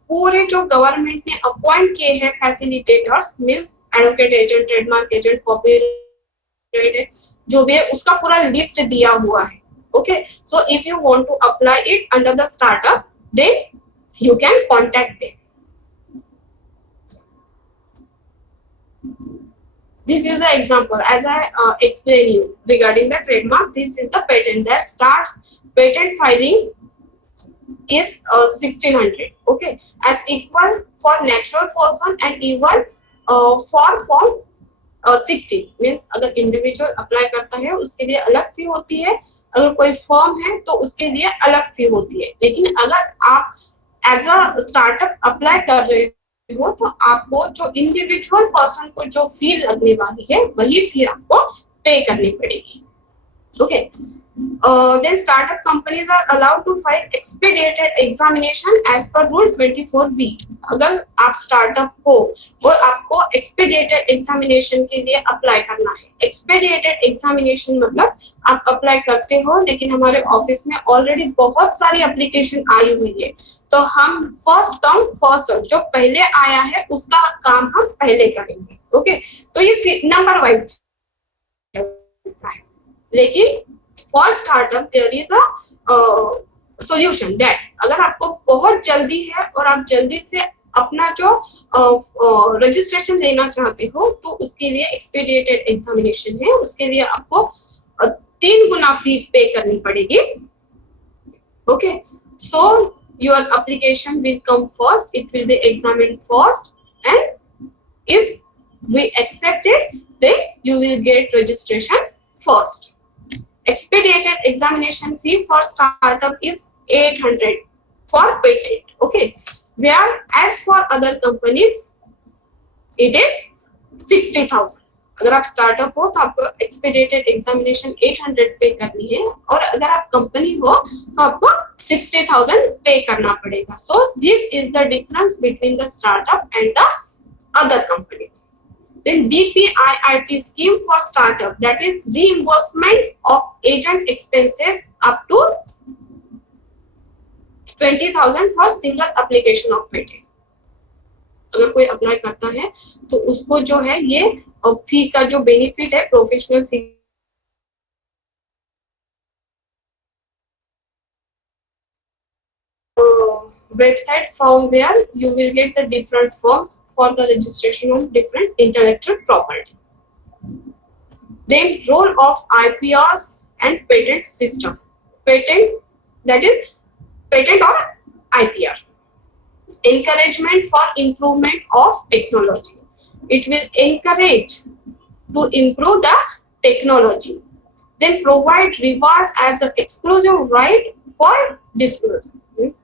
पूरे जो गवर्नमेंट ने अपॉइंट किए हैं facilitators means advocate agent, trademark agent, copyright जो भी है उसका पूरा लिस्ट दिया हुआ है। Okay, so if you want to apply it under the startup then you can contact them. This is the example as I explain you regarding the trademark. This is the patent that starts patent filing is 1600. Okay, as equal for natural person and equal for form 60 means अगर individual apply करता है उसके लिए अलग फी होती है, अगर कोई फर्म है तो उसके लिए अलग फी होती है। लेकिन अगर आप एज अ स्टार्टअप अप्लाई कर रहे हो तो आपको जो इंडिविजुअल पर्सन को जो फी लगने वाली है वही फी आपको पे करनी पड़ेगी। Okay, Then startup companies are allowed to file expedited examination as per rule 24B. अगर आप स्टार्टअप हो और आपको एक्सपेडिएटेड एग्जामिनेशन के लिए अप्लाई करना है, एक्सपेडिएटेड एग्जामिनेशन मतलब आप अप्लाई करते हो लेकिन हमारे ऑफिस में ऑलरेडी बहुत सारी एप्लीकेशन आई हुई है, तो हम फर्स्ट कम फर्स्ट सर्व, जो पहले आया है उसका काम हम पहले करेंगे. ओके, तो ये नंबर वाइज चलता है. लेकिन for startup there is a solution that अगर आपको बहुत जल्दी है और आप जल्दी से अपना जो रजिस्ट्रेशन लेना चाहते हो, तो उसके लिए एक्सपीडिएटेड एग्जामिनेशन है, उसके लिए आपको 3 गुना फी पे करनी पड़ेगी. Okay, so your application will come first, it will be examined first, and if we accept it, then you will get registration first. Expedited examination fee for startup is 800 for patent. Okay, where as for other companies it is 60,000. अगर आप startup हो तो आपको एक्सपेडिटेड examination 800 पे करनी है, और अगर आप कंपनी हो तो आपको 60,000 पे करना पड़ेगा. So this is the difference between the startup and the other companies. Then DPIRT scheme for startup, that is reimbursement of agent expenses up to 20,000 for single application of patent. अगर कोई apply करता है तो उसको जो है ये फी का जो बेनिफिट है, professional fee website from where you will get the different forms for the registration of different intellectual property. Then role of IPRs and patent system. Patent, that is patent or IPR. Encouragement for improvement of technology. It will encourage to improve the technology. Then provide reward as an exclusive right for disclosure. Yes.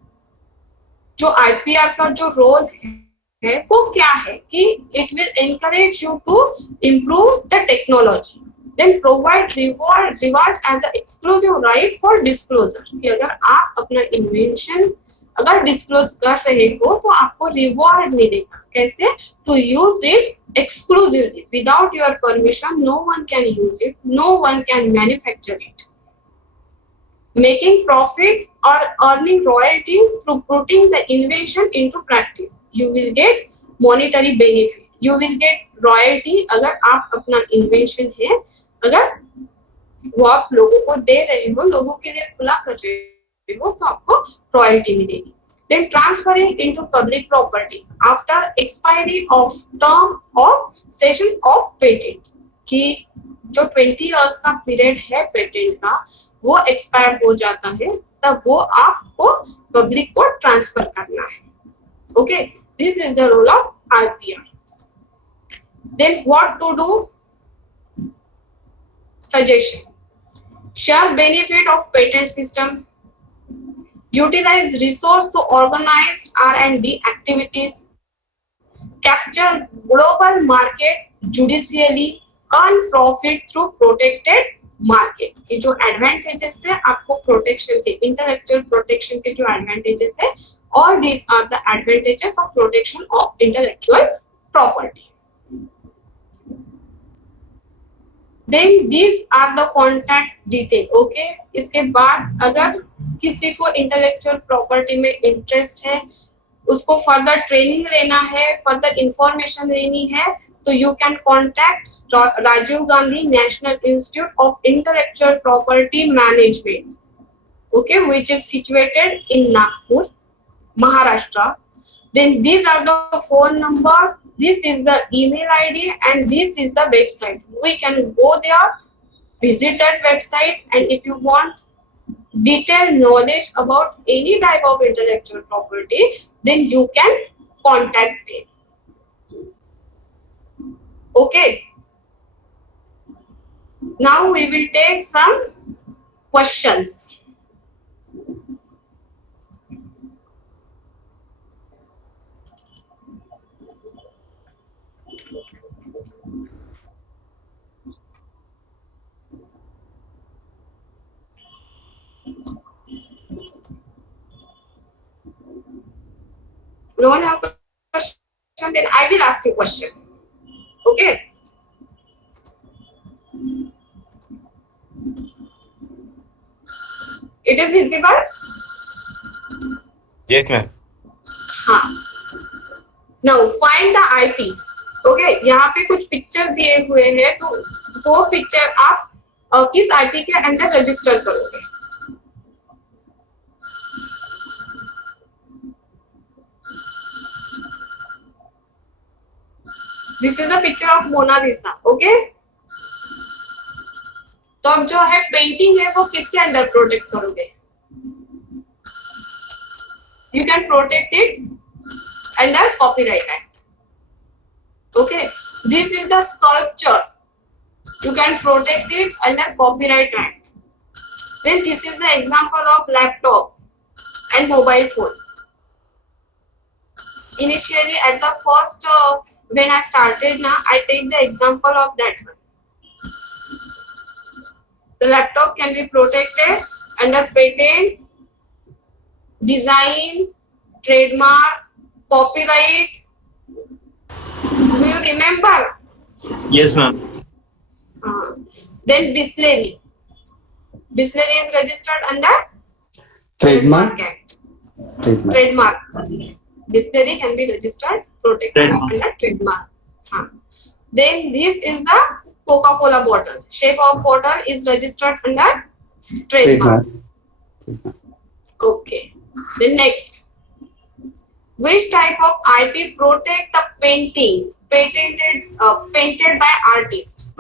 जो IPR का जो role है वो क्या है कि it will encourage you to improve the technology. Then provide reward as a exclusive right for disclosure, कि अगर आप अपना इन्वेंशन अगर डिस्क्लोज कर रहे हो तो आपको रिवॉर्ड मिलेगा. कैसे? To use it exclusively. Without your permission, no one can use it, no one can manufacture it. Making profit or earning royalty through putting the invention into practice. You will get monetary benefit. You will get royalty अगर आप अपना invention है, अगर वो आप लोगों को दे रहे हो, लोगों के लिए खुला कर रहे हो, तो आपको royalty मिलेगी. Then transferring into public property after expiry of term of session of patent. कि जो 20 years का पीरियड है पेटेंट का वो एक्सपायर हो जाता है, तब वो आपको पब्लिक को ट्रांसफर करना है. Okay, this is the role of IPR. Then what to do? Suggestion. Share benefit of patent system. Utilize resource to organize R&D activities. Capture global market judicially. Earn profit through protected market. कि जो advantages है आपको protection के, intellectual protection के जो advantages है, all these are the advantages of protection of intellectual property. Then these are the contact detail. Okay, इसके बाद अगर किसी को इंटेलेक्चुअल प्रॉपर्टी में इंटरेस्ट है, उसको फर्दर ट्रेनिंग लेना है, फर्दर इंफॉर्मेशन लेनी है, तो you can contact Rajiv Gandhi national institute of intellectual property management, okay, which is situated in Nagpur, Maharashtra. Then these are the phone number, this is the email ID, and this is the website. We can go there, visit that website, and if you want detailed knowledge about any type of intellectual property, then you can contact them. Okay, now we will take some questions. No one have question? Then I will ask you question. Okay. It is visible? Yes, ma'am. हाँ. Now find the IP. Okay यहाँ पे कुछ picture दिए हुए हैं तो वो picture आप किस आईपी के अंदर रजिस्टर करोगे. This is a picture of Mona Lisa. Okay तो अब जो है पेंटिंग है वो किसके अंडर प्रोटेक्ट करोगे. You can protect it under copyright act. Okay, this is the sculpture. You can protect it under Copyright Act. Then this is the example of laptop and mobile phone. Initially, at the first when I started, now I take the example of that one. The laptop can be protected under patent, design, trademark, copyright. Do you remember? Yes, ma'am. Then distillery. Distillery is registered under Trademark. Act. Trademark. Trademark. Distillery can be registered, protected Trademark. under trademark. Then this is the Coca-Cola bottle. Shape of bottle is registered under trademark. Trademark. Okay. Then next. Which type of IP protect the painting painted by artist?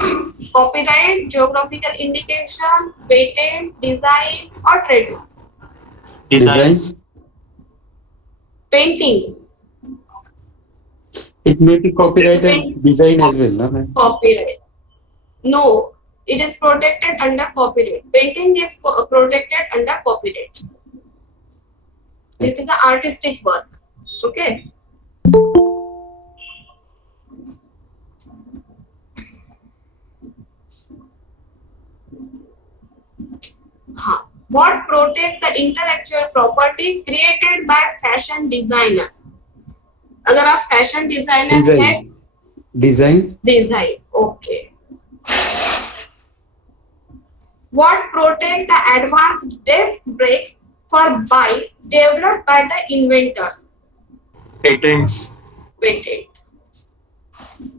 Copyright, geographical indication, patent, design, or trademark? Design. Painting. It may be copyrighted design as well, no, ma'am? Copyright. No, it is protected under copyright. Painting is protected under copyright. This is an artistic work. Okay. What protect the intellectual property created by fashion designer? अगर आप fashion designer हैं, Design. Okay. What protect the advanced disc brake for bike developed by the inventors? Patents. Patent.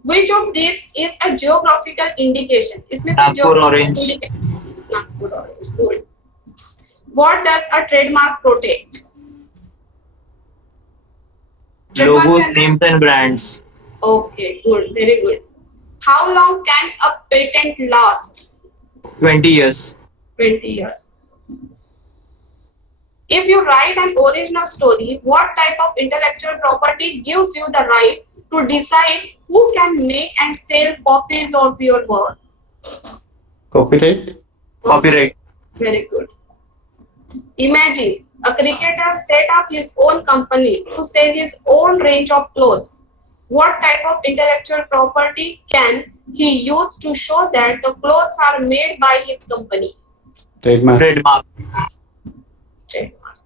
Which of these is a geographical indication? इसमें से Nagpur geographical orange. indication. Nagpur orange. Good. What does a trademark protect? Trademark Logos, can- names, and brands. Okay, good, very good. How long can a patent last? 20 years. 20 years. If you write an original story, what type of intellectual property gives you the right to decide who can make and sell copies of your work? Copyright. Copyright. Very good. Imagine a cricketer set up his own company to sell his own range of clothes. What type of intellectual property can he use to show that the clothes are made by his company? Trademark. Trademark. Trademark.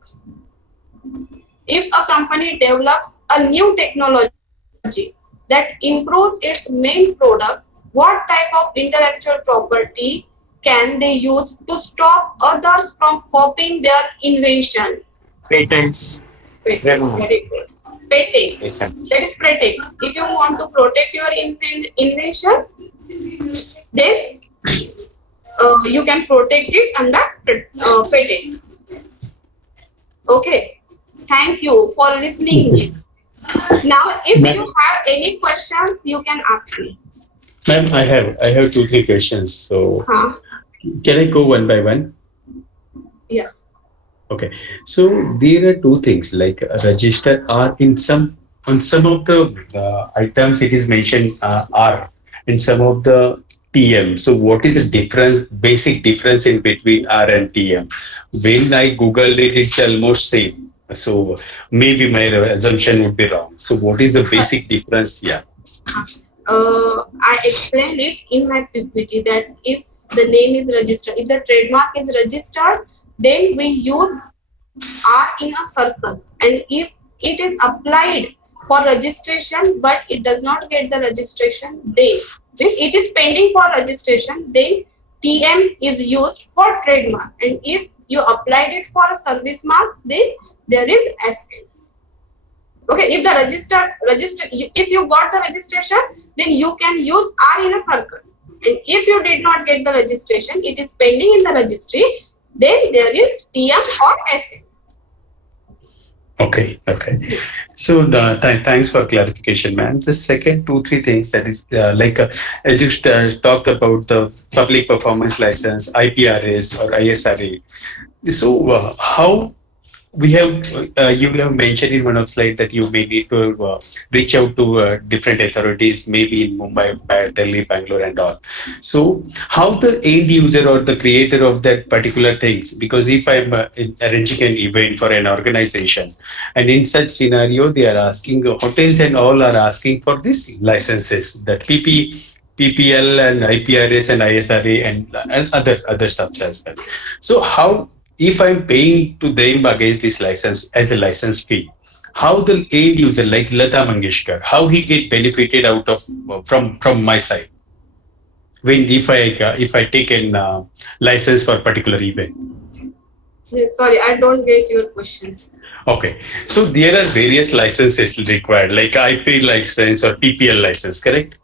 If a company develops a new technology that improves its main product, what type of intellectual property can they use to stop others from copying their invention? Patents. Patent. Very good. Patent. That is patent. If you want to protect your invention, then you can protect it under patent. Okay. Thank you for listening. Now, if you have any questions, you can ask me. Ma'am, I have 2-3 questions. So can I go one by one? Yeah. Okay. So there are two things like register are on some of the items it is mentioned are in some of the TM. So what is the difference, basic difference in between R and TM? When I Googled it, it's almost same. So maybe my assumption would be wrong. So what is the basic difference? Yeah. I explained it in my PPT that if the name is registered, if the trademark is registered, then we use R in a circle, and if it is applied for registration but it does not get the registration, then means it is pending for registration, then TM is used for trademark, and if you applied it for a service mark, then there is SN. Okay, if the if you got the registration, then you can use R in a circle, and if you did not get the registration, it is pending in the registry, then there is TM or SN. Okay, okay. So thanks for clarification, ma'am. The second two, three things that is as you talked about the public performance license, IPRS or ISRA. So how we have you have mentioned in one of slide that you may need to reach out to different authorities, maybe in Mumbai, Delhi, Bangalore, and all. So how the end user or the creator of that particular things, because if I'm arranging an event for an organization, and in such scenario they are asking, hotels and all are asking for these licenses, that PPL and IPRS and ISRA and other stuff as well. So how, if I'm paying to them against this license as a license fee, how the end user like Lata Mangeshkar, how he get benefited out of from my side when if I take an license for a particular event? Yes, sorry, I don't get your question. Okay, so there are various licenses required, like IP license or PPL license, correct?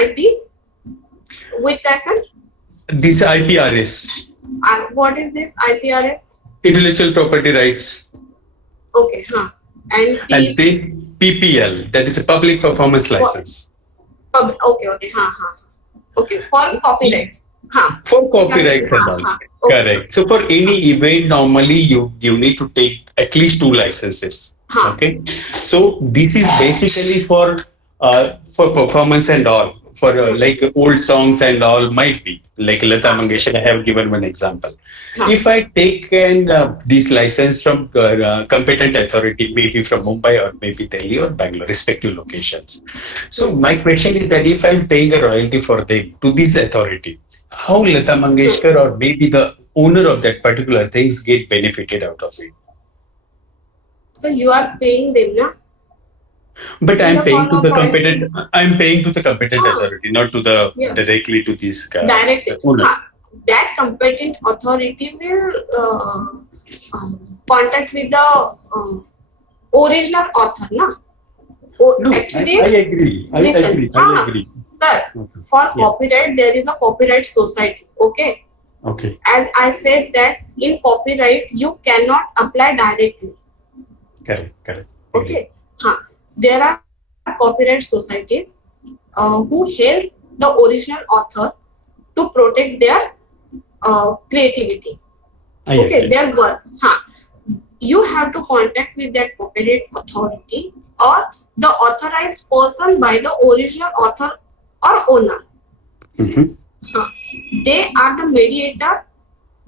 IP? Which license? This IPRS, What is this IPRS? intellectual property rights, Okay, and and PPL, that is a public performance license. okay, okay, for copyright. For copyrights and all. Okay. Correct. So for any event, normally you need to take at least two licenses. Okay. So this is basically for performance and all. For like old songs and all might be like Lata Mangeshkar. I have given one example. If I take this license from competent authority, maybe from Mumbai or maybe Delhi or Bangalore, respective locations. So my question is that if I'm paying a royalty for them to this authority, how Lata Mangeshkar or maybe the owner of that particular things get benefited out of it? So you are paying them, na? But In I'm the paying form to of the royalty. competent. I'm paying to the competent authority, not to the directly to this Directly. owner. That competent authority will contact with the original author, na? No, Actually, I agree. I listen, agree. I agree. sir, Okay. for Yeah. copyright there is a copyright society. Okay, Okay. as I said that in copyright you cannot apply directly. Correct. Correct. Okay, there are copyright societies who help the original author to protect their creativity. I Okay, agree. their work. You have to contact with that copyright authority or the authorized person by the original author or owner. Mhm. They are the mediator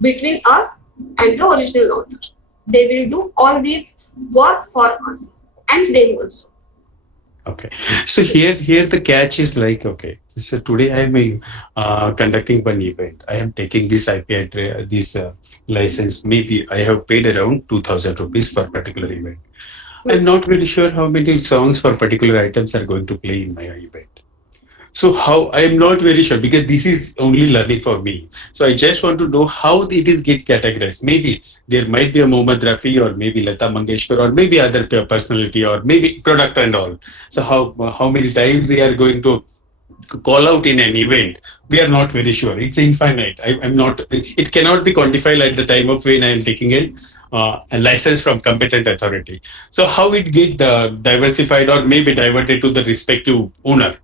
between us and the original author. They will do all these work for us and them also. Okay. So here the catch is like, okay. So today I am conducting one event. I am taking this IP address, this license. Maybe I have paid around 2,000 rupees for a particular event. I'm not very sure how many songs for particular items are going to play in my event. So how, I am not very sure because this is only learning for me. So I just want to know how it is get categorized. Maybe there might be a Mohammad Rafi or maybe Lata Mangeshkar or maybe other personality or maybe product and all. So how many times they are going to call out in an event, we are not very sure. It's infinite. I'm not. It cannot be quantified at the time of when I am taking a license from competent authority. So how it get diversified or maybe diverted to the respective owner?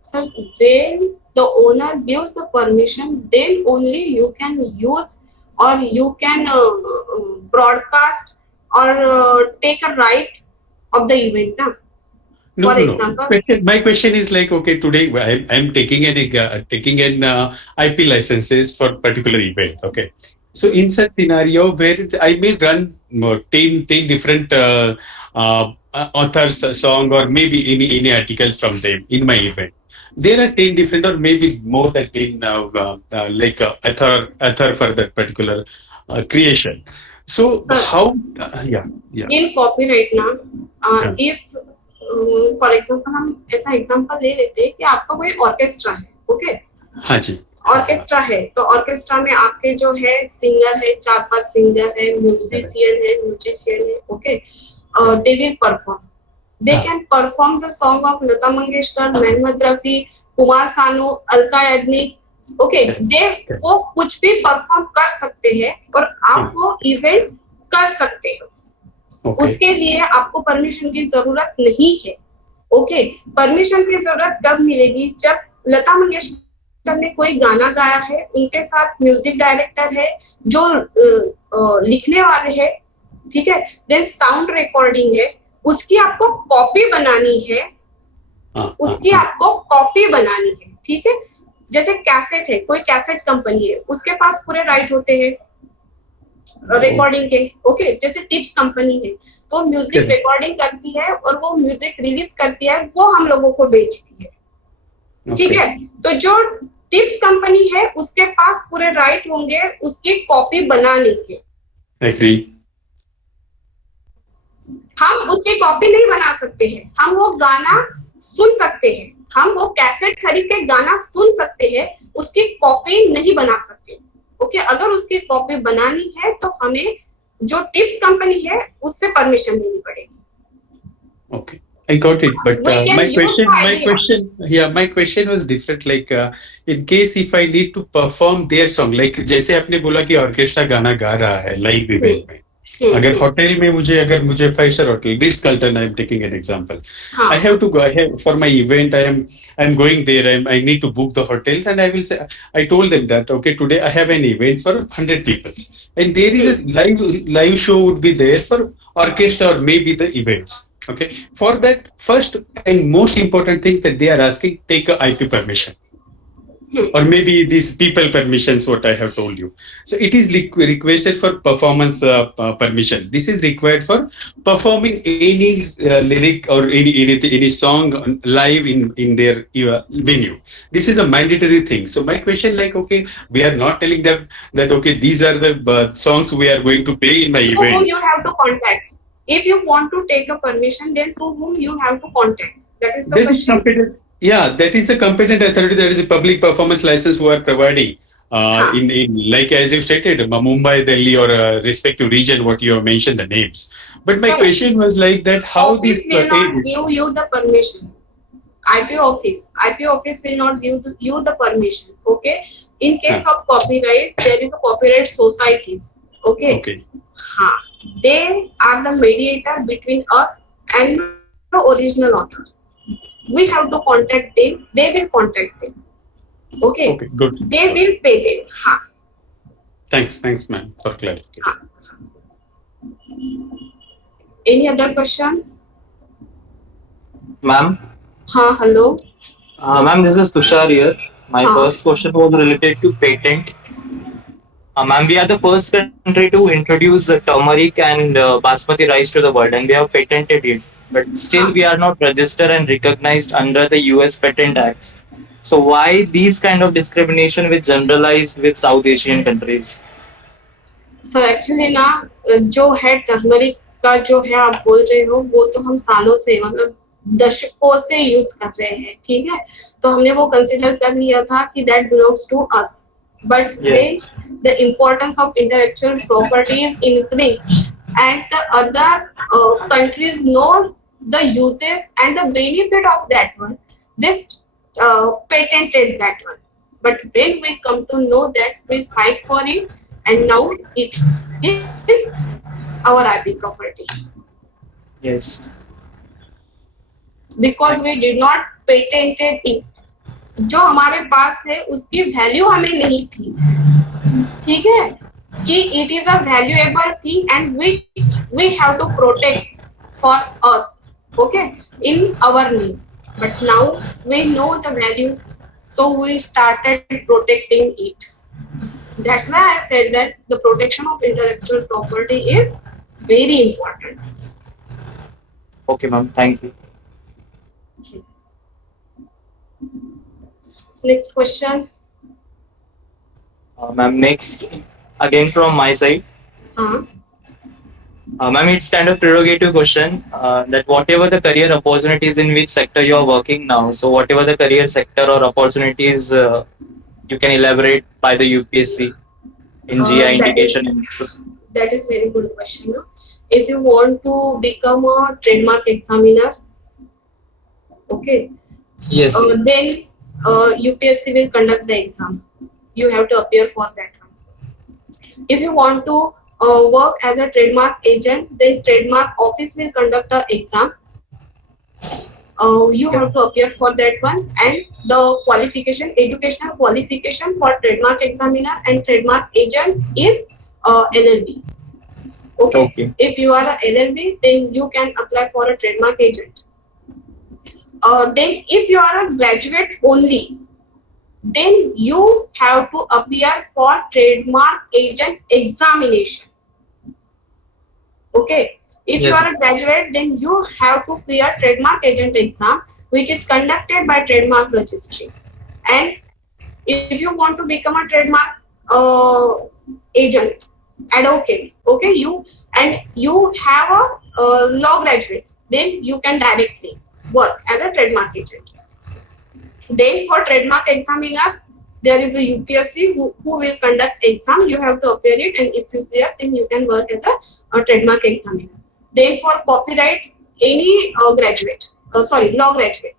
So when the owner gives the permission, then only you can use or you can broadcast or take a right of the event. Na? No, For no, no. example, My question is like, okay, today I'm taking an IP licenses for particular event. Okay, so in such scenario where I may run 10 different authors song or maybe any articles from them in my event. There are 10 different or maybe more than 10 author for that particular creation. So Sir, how? Yeah, yeah, in copyright ना, yeah. if for example हम ऐसा example ले लेते हैं कि आपका कोई orchestra है, ओके, हाँ जी, हाँ हाँ, ऑर्केस्ट्रा है, तो ऑर्केस्ट्रा में आपके जो है सिंगर है, चार पांच सिंगर है, correct. म्यूजिशियन है, okay, they will perform, they हाँ, can perform the song of Lata Mangeshkar, Mohammed Rafi, Kumar Sanu, Alka Yagnik, okay, correct, they correct. वो कुछ भी परफॉर्म कर सकते हैं और आप हाँ, वो इवेंट कर सकते हो, okay, उसके लिए आपको परमिशन की जरूरत नहीं है, ओके। परमिशन की जरूरत कब मिलेगी, जब लता मंगेशकर ने कोई गाना गाया है, उनके साथ म्यूजिक डायरेक्टर है, जो लिखने वाले हैं, ठीक है, देन साउंड रिकॉर्डिंग है, उसकी आपको कॉपी बनानी है, हाँ, हाँ, उसकी हाँ, आपको कॉपी बनानी है, ठीक है। जैसे कैसेट है, कोई कैसेट कंपनी है, उसके पास पूरे राइट होते हैं रिकॉर्डिंग के, ओके, जैसे टिप्स कंपनी है, तो म्यूजिक correct. रिकॉर्डिंग करती है और वो म्यूजिक रिलीज करती है, वो हम लोगों को बेचती है, ठीक Okay, है। तो जो टिप्स कंपनी है, उसके पास पूरे राइट होंगे उसकी कॉपी बनाने के, agree. हम उसकी कॉपी नहीं बना सकते हैं, हम वो गाना सुन सकते हैं, हम वो कैसेट खरीद के गाना सुन सकते हैं, उसकी कॉपी नहीं बना सकते, ओके। अगर उसकी कॉपी बनानी है तो हमें जो टिप्स कंपनी है उससे परमिशन लेनी पड़ेगी। Okay, I got it. But We can use the idea. yeah, my question was different. Like, in case if I need to perform their song, like जैसे आपने बोला कि ऑर्केस्ट्रा गाना गा रहा है लाइव इवेंट में, अगर होटल में अगर मुझे 5 star hotel, Ritz Carlton, I am taking an example, हाँ, I have to go. I have for my event. I am going there. I need to book the hotel, and I will say. I told them that okay, today I have an event for 100 people, and there is a live show would be there for orchestra or maybe the events. Okay, for that first and most important thing that they are asking, take a IP permission or maybe these people permissions what I have told you. So it is requested for performance permission. This is required for performing any lyric or any song live in their venue. This is a mandatory thing. So my question, like, okay, we are not telling them that okay, these are the songs we are going to play in my to whom event. you have to contact, if you want to take a permission, then to whom you have to contact, that is the That is question. competent. Yeah, that is the competent authority. That is a public performance license who are providing हाँ, in like as you stated, Mumbai, Delhi, or respective region. What you have mentioned the names. But my sir, question was like that: how office this will not give you the permission. IP office will not give you the permission. Okay. In case of copyright, there is a copyright societies. Okay. Okay, हाँ, they are the mediator between us and the original author. We have to contact them. They will contact them. Okay. okay, good. They will pay them. हाँ, Thanks, ma'am, for clarification. हाँ. Any other question? Ma'am, हाँ, hello. ma'am, this is Tushar here. My हाँ. first question was related to patent. Ma'am, we are the first country to introduce the turmeric and basmati rice to the world, and we have patented it. But still, we are not registered and recognized under the US Patent Acts. So why these kind of discrimination with generalized with South Asian countries? Sir actually ना, जो है turmeric का जो है आप बोल रहे हो, वो तो हम सालों से मतलब दशकों से यूज कर रहे हैं, ठीक है, तो हमने वो कंसिडर कर लिया था कि that belongs to us, but Yes. the importance of intellectual property is increased and the other countries knows the uses and the benefit of that one, this patented that one, but when we come to know that, we fight for it and now it is our IP property Yes. because we did not patented it. जो हमारे पास है उसकी value हमें नहीं थी, ठीक है, कि it is a valuable thing and we have to protect for us, okay, in our name, but now we know the value, so we started protecting it. That's why I said that the protection of intellectual property is very important. Okay, ma'am. Thank you. Next question. Ma'am, next again from my side. हाँ, Ma'am, it's kind of prerogative question that whatever the career opportunities in which sector you are working now, so whatever the career sector or opportunities you can elaborate by the UPSC in GI That is indication. very good question. No? If you want to become a trademark examiner, okay, Yes, yes. then UPSC will conduct the exam. You have to appear for that one. If you want to work as a trademark agent, then trademark office will conduct a exam. You Okay. have to appear for that one, and the qualification, educational qualification for trademark examiner and trademark agent is LLB. Okay, Okay. if you are a LLB, then you can apply for a trademark agent. Then if you are a graduate only, then you have to appear for trademark agent examination. Okay, if you Yes, are ma'am. a graduate, then you have to clear trademark agent exam, which is conducted by trademark registry. And if you want to become a trademark agent, advocate, okay, you have a law graduate, then you can directly work as a trademark agent. Then for trademark examiner, there is a UPSC who will conduct exam. You have to appear it, and if you clear, then you can work as a trademark examiner. Then for copyright, any graduate, law graduate,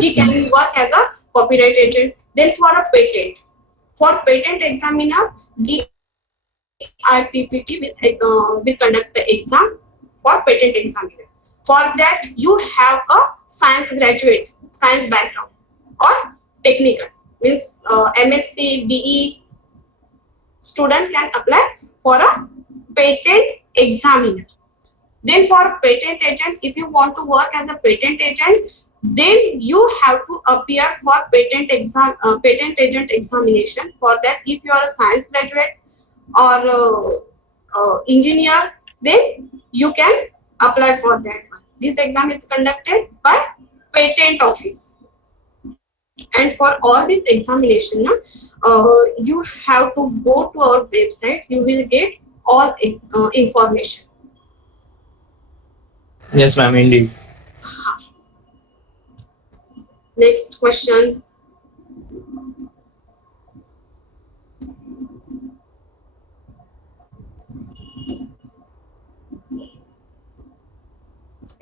he Okay. can work as a copyright agent. Then for patent examiner, DIPPT will conduct the exam for patent examiner. For that, you have a science graduate, science background, or technical, means MSc, BE student can apply for a patent examiner. Then for patent agent, if you want to work as a patent agent, then you have to appear for patent agent examination. For that, if you are a science graduate or engineer, then you can apply for that one. This exam is conducted by patent office. And for all this examination, you have to go to our website. You will get all information. Yes, ma'am. Indeed. Next question.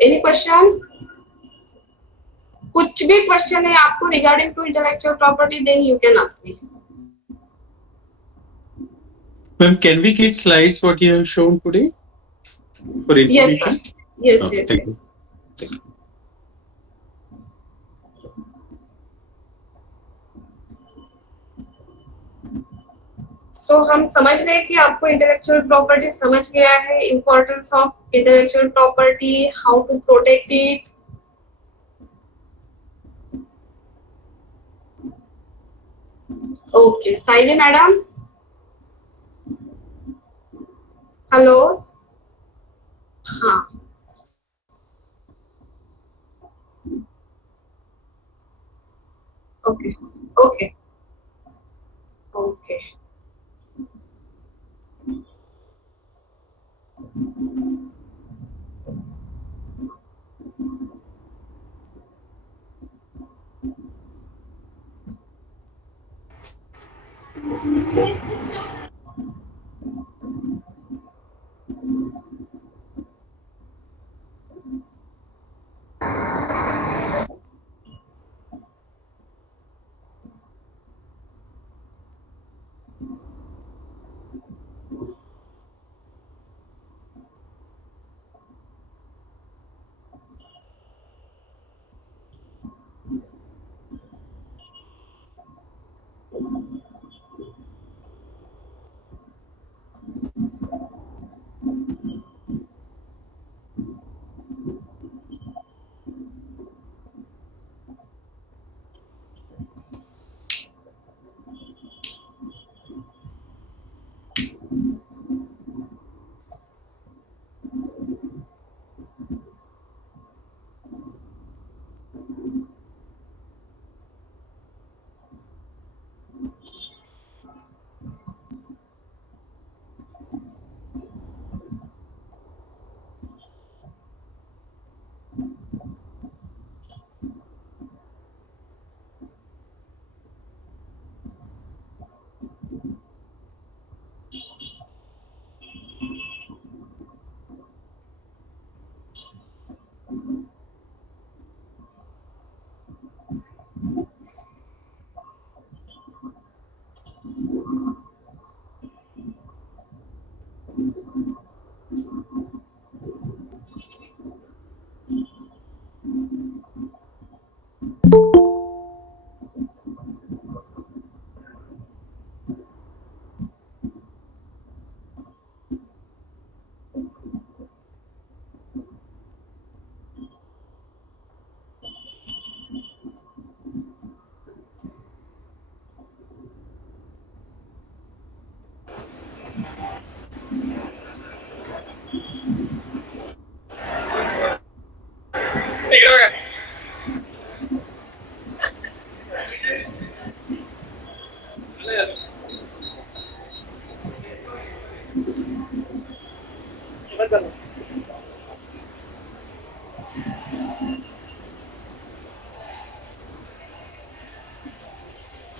Any question? कुछ भी question है आपको regarding to intellectual property, then you can ask me. Ma'am, can we get slides what you have shown today for Yes, sir. information? Yes, Okay, yes, thank you. yes. Thank you. सो हम समझ रहे हैं कि आपको intellectual property समझ गया है, importance of intellectual property, how to protect it. Okay, Saili madam, hello. हाँ, okay, okay, okay.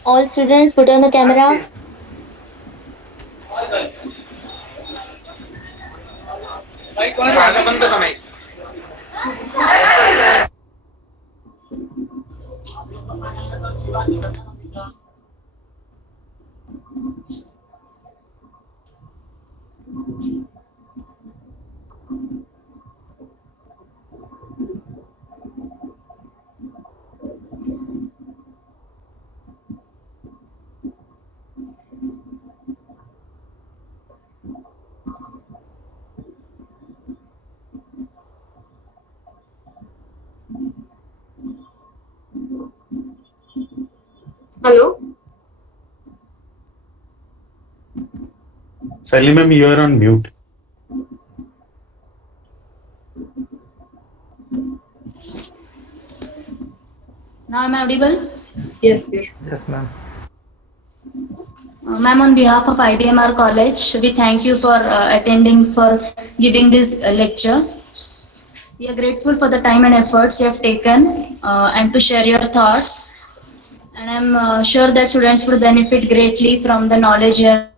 All students put on the camera. Hello. Sally ma'am, you are on mute. Now am I audible? Yes, yes. Yes, ma'am. Ma'am, on behalf of IBMR College, we thank you for attending, for giving this lecture. We are grateful for the time and efforts you have taken and to share your thoughts. And I'm sure that students would benefit greatly from the knowledge you have